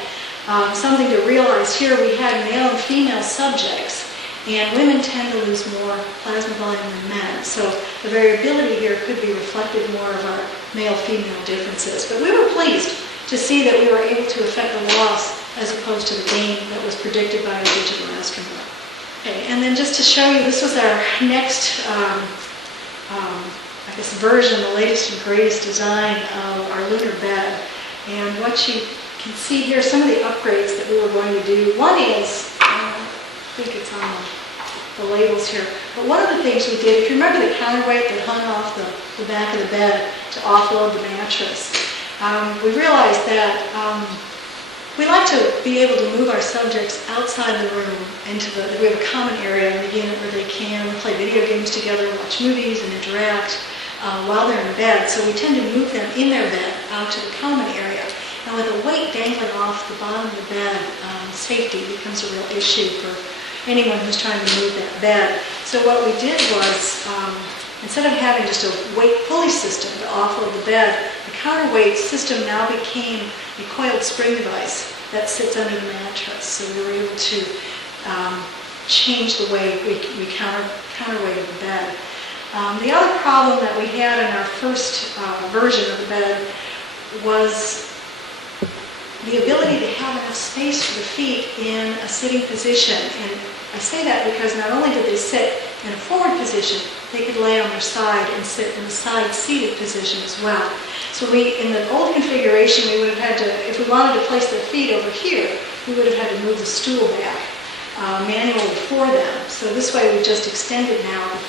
something to realize here, we had male and female subjects, and women tend to lose more plasma volume than men. So the variability here could be reflected more of our male-female differences. But we were pleased to see that we were able to affect the loss as opposed to the gain that was predicted by a digital astronaut. Okay, and then just to show you, this was our next version, the latest and greatest design of our lunar bed. And what you can see here, some of the upgrades that we were going to do. One is, I think it's on the labels here, but one of the things we did, if you remember the counterweight that hung off the back of the bed to offload the mattress, we realized that we like to be able to move our subjects outside the room we have a common area in the unit where they can play video games together, watch movies, and interact while they're in bed. So we tend to move them in their bed out to the common area. And with a weight dangling off the bottom of the bed, safety becomes a real issue for anyone who's trying to move that bed. So what we did was, instead of having just a weight pulley system to offload the bed, the counterweight system now became a coiled spring device that sits under the mattress. So we were able to change the way we counterweighted the bed. The other problem that we had in our first version of the bed was the ability to have enough space for the feet in a sitting position. And I say that because not only did they sit in a forward position, they could lay on their side and sit in a side-seated position as well. So in the old configuration, we would have had to, if we wanted to place their feet over here, we would have had to move the stool back manually for them. So this way we've just extended now the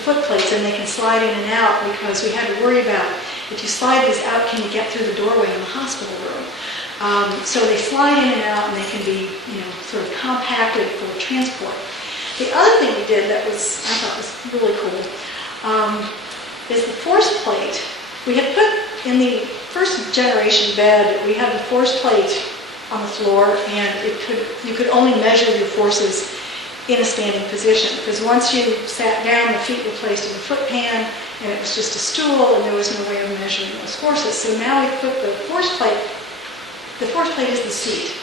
foot plates, and they can slide in and out, because we had to worry about, if you slide these out, can you get through the doorway in the hospital room? So they slide in and out, and they can be, sort of compacted for transport. The other thing we did that I thought was really cool, is the force plate. We had put in the first generation bed, we had the force plate on the floor, and you could only measure your forces in a standing position. Because once you sat down, the feet were placed in the foot pan, and it was just a stool, and there was no way of measuring those forces. So now we put the force plate. The force plate is the seat,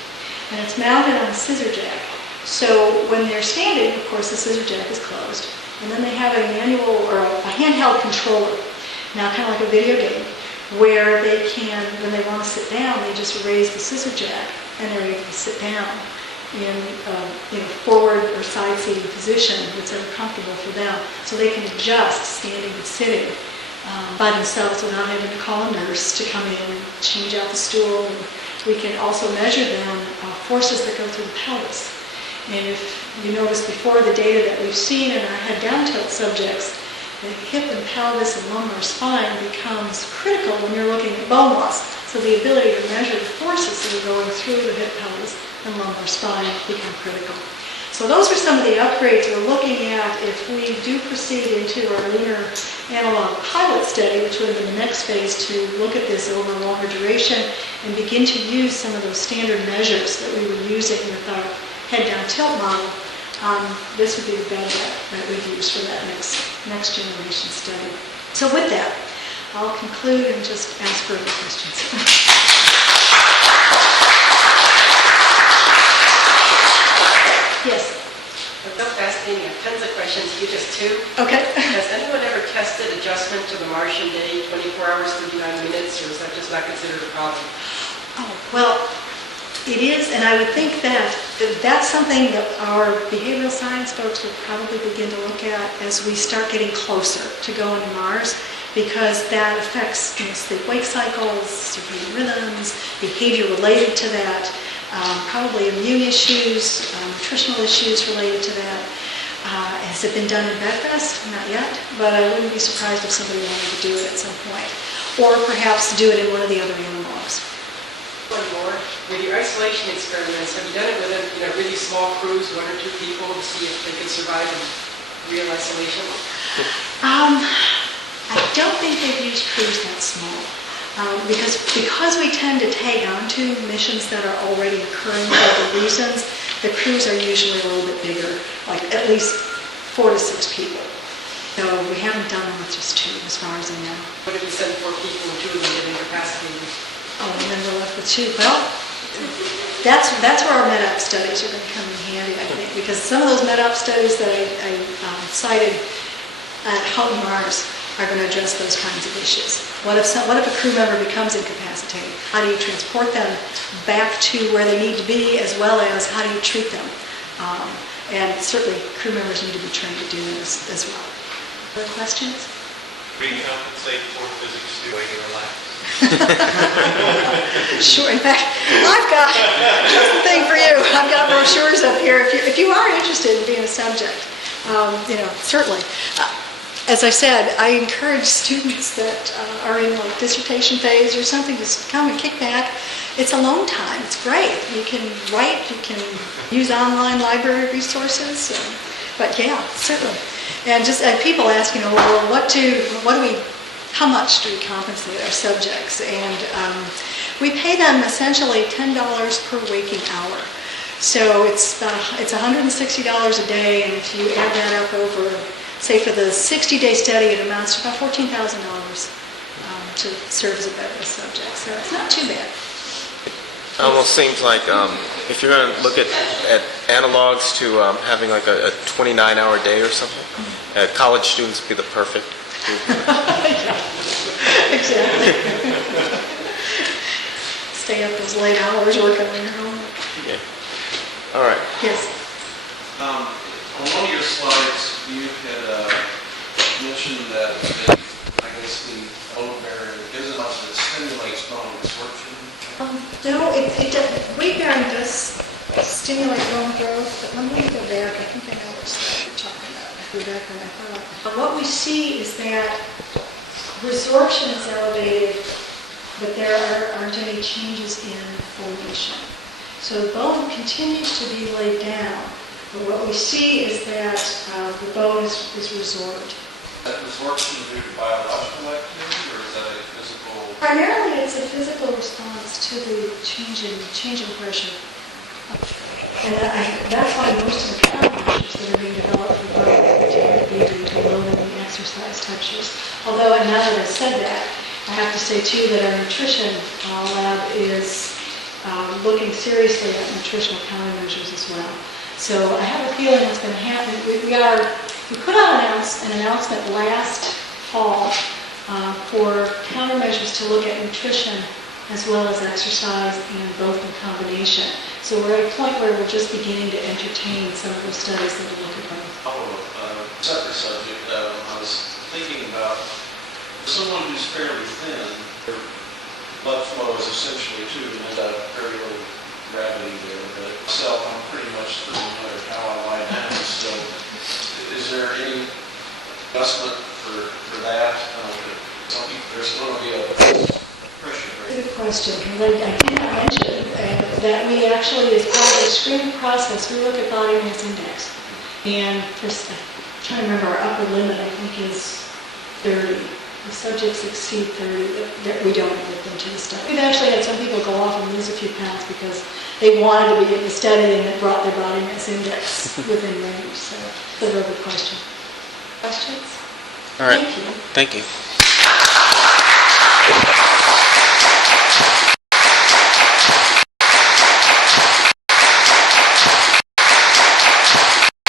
and it's mounted on a scissor jack. So when they're standing, of course, the scissor jack is closed, and then they have a manual or a handheld controller, now kind of like a video game, where they can, when they want to sit down, they just raise the scissor jack, and they're able to sit down in forward or side seating position that's ever comfortable for them, so they can adjust standing and sitting by themselves without having to call a nurse to come in and change out the stool. And we can also measure them forces that go through the pelvis. And if you notice before, the data that we've seen in our head down tilt subjects, the hip and pelvis and lumbar spine becomes critical when you're looking at bone loss. So the ability to measure the forces that are going through the hip, pelvis, and lumbar spine become critical. So those are some of the upgrades we're looking at if we do proceed into our lunar analog pilot study, which would have been the next phase to look at this over a longer duration and begin to use some of those standard measures that we were using with our head-down tilt model. This would be the beta that we'd use for that next generation study. So with that, I'll conclude and just ask further questions. Yes. I'm so fascinating. I have tons of questions. You just two. Okay. Has anyone ever tested adjustment to the Martian day, 24 hours, 39 minutes, or is that just not considered a problem? Oh, well, it is, and I would think that that's something that our behavioral science folks will probably begin to look at as we start getting closer to going to Mars, because that affects sleep-wake cycles, circadian rhythms, behavior related to that, probably immune issues, nutritional issues related to that. Has it been done in Bedrest? Not yet, but I wouldn't be surprised if somebody wanted to do it at some point, or perhaps do it in one of the other analogs. One more. With your isolation experiments, have you done it with really small crews, 1 or 2 people, to see if they can survive in real isolation? I don't think they've used crews that small. Because we tend to tag onto missions that are already occurring for other reasons, the crews are usually a little bit bigger, like at least 4 to 6 people. So we haven't done them with just 2, as far as I know. What if you send 4 people and 2 of them get incapacitated? Oh, and then we're left with 2. Well, that's where our med-op studies are going to come in handy, I think, because some of those med-op studies that I cited at Home Mars are going to address those kinds of issues. What if a crew member becomes incapacitated? How do you transport them back to where they need to be, as well as how do you treat them? And certainly crew members need to be trained to do this as well. Other questions? Recompensate for physics the way you relax. Sure. In fact, I've got just the thing for you. I've got brochures up here. If you are interested in being a subject, certainly. As I said, I encourage students that are in like dissertation phase or something to come and kick back. It's alone time. It's great. You can write. You can use online library resources. But yeah, certainly. And just people ask, well, how much do we compensate our subjects? And we pay them essentially $10 per waking hour. So it's $160 a day, and if you add that up over, say for the 60-day study, it amounts to about $14,000 to serve as a Bedrest subject. So it's not too bad. It almost seems like if you're going to look at analogs to having like a 29-hour day or something, college students would be the perfect group. Yeah, exactly. Stay up those late hours working on your homework. Yeah. All right. Yes. On one of your slides, you had mentioned that I guess the bone barrier isn't much that stimulates bone absorption. No, weight bearing does stimulate bone growth, but let me go back. I think I know what slide you're talking about. I go back when I thought. What we see is that resorption is elevated, but there aren't any changes in formation. So the bone continues to be laid down, but what we see is that the bone is resorbed. Is that resorption due to biological activity, or is that a physical? Primarily, it's a physical response to the change in pressure. And that's why most of the Although, and now that I've said that, I have to say too that our nutrition lab is looking seriously at nutritional countermeasures as well. So I have a feeling what's going to happen. We put out an announcement last fall for countermeasures to look at nutrition as well as exercise and both in combination. So we're at a point where we're just beginning to entertain some of those studies that will look at both. Separate subject, I was thinking about for someone who's fairly thin, their blood flow is essentially tube and end up very little gravity there. But myself, I'm pretty much no matter how I lie down. So is there any adjustment for that? Some people, there's going to be a pressure rate. Good question, because I did not mention that we actually, as part of the screening process, we look at body mass index. And I'm trying to remember, our upper limit, I think, is 30. The subjects exceed 30, that we don't admit them to the study. We've actually had some people go off and lose a few pounds because they wanted to be in the study and it brought their body mass index within range. So it's a real good question. Questions? All right. Thank you. Thank you.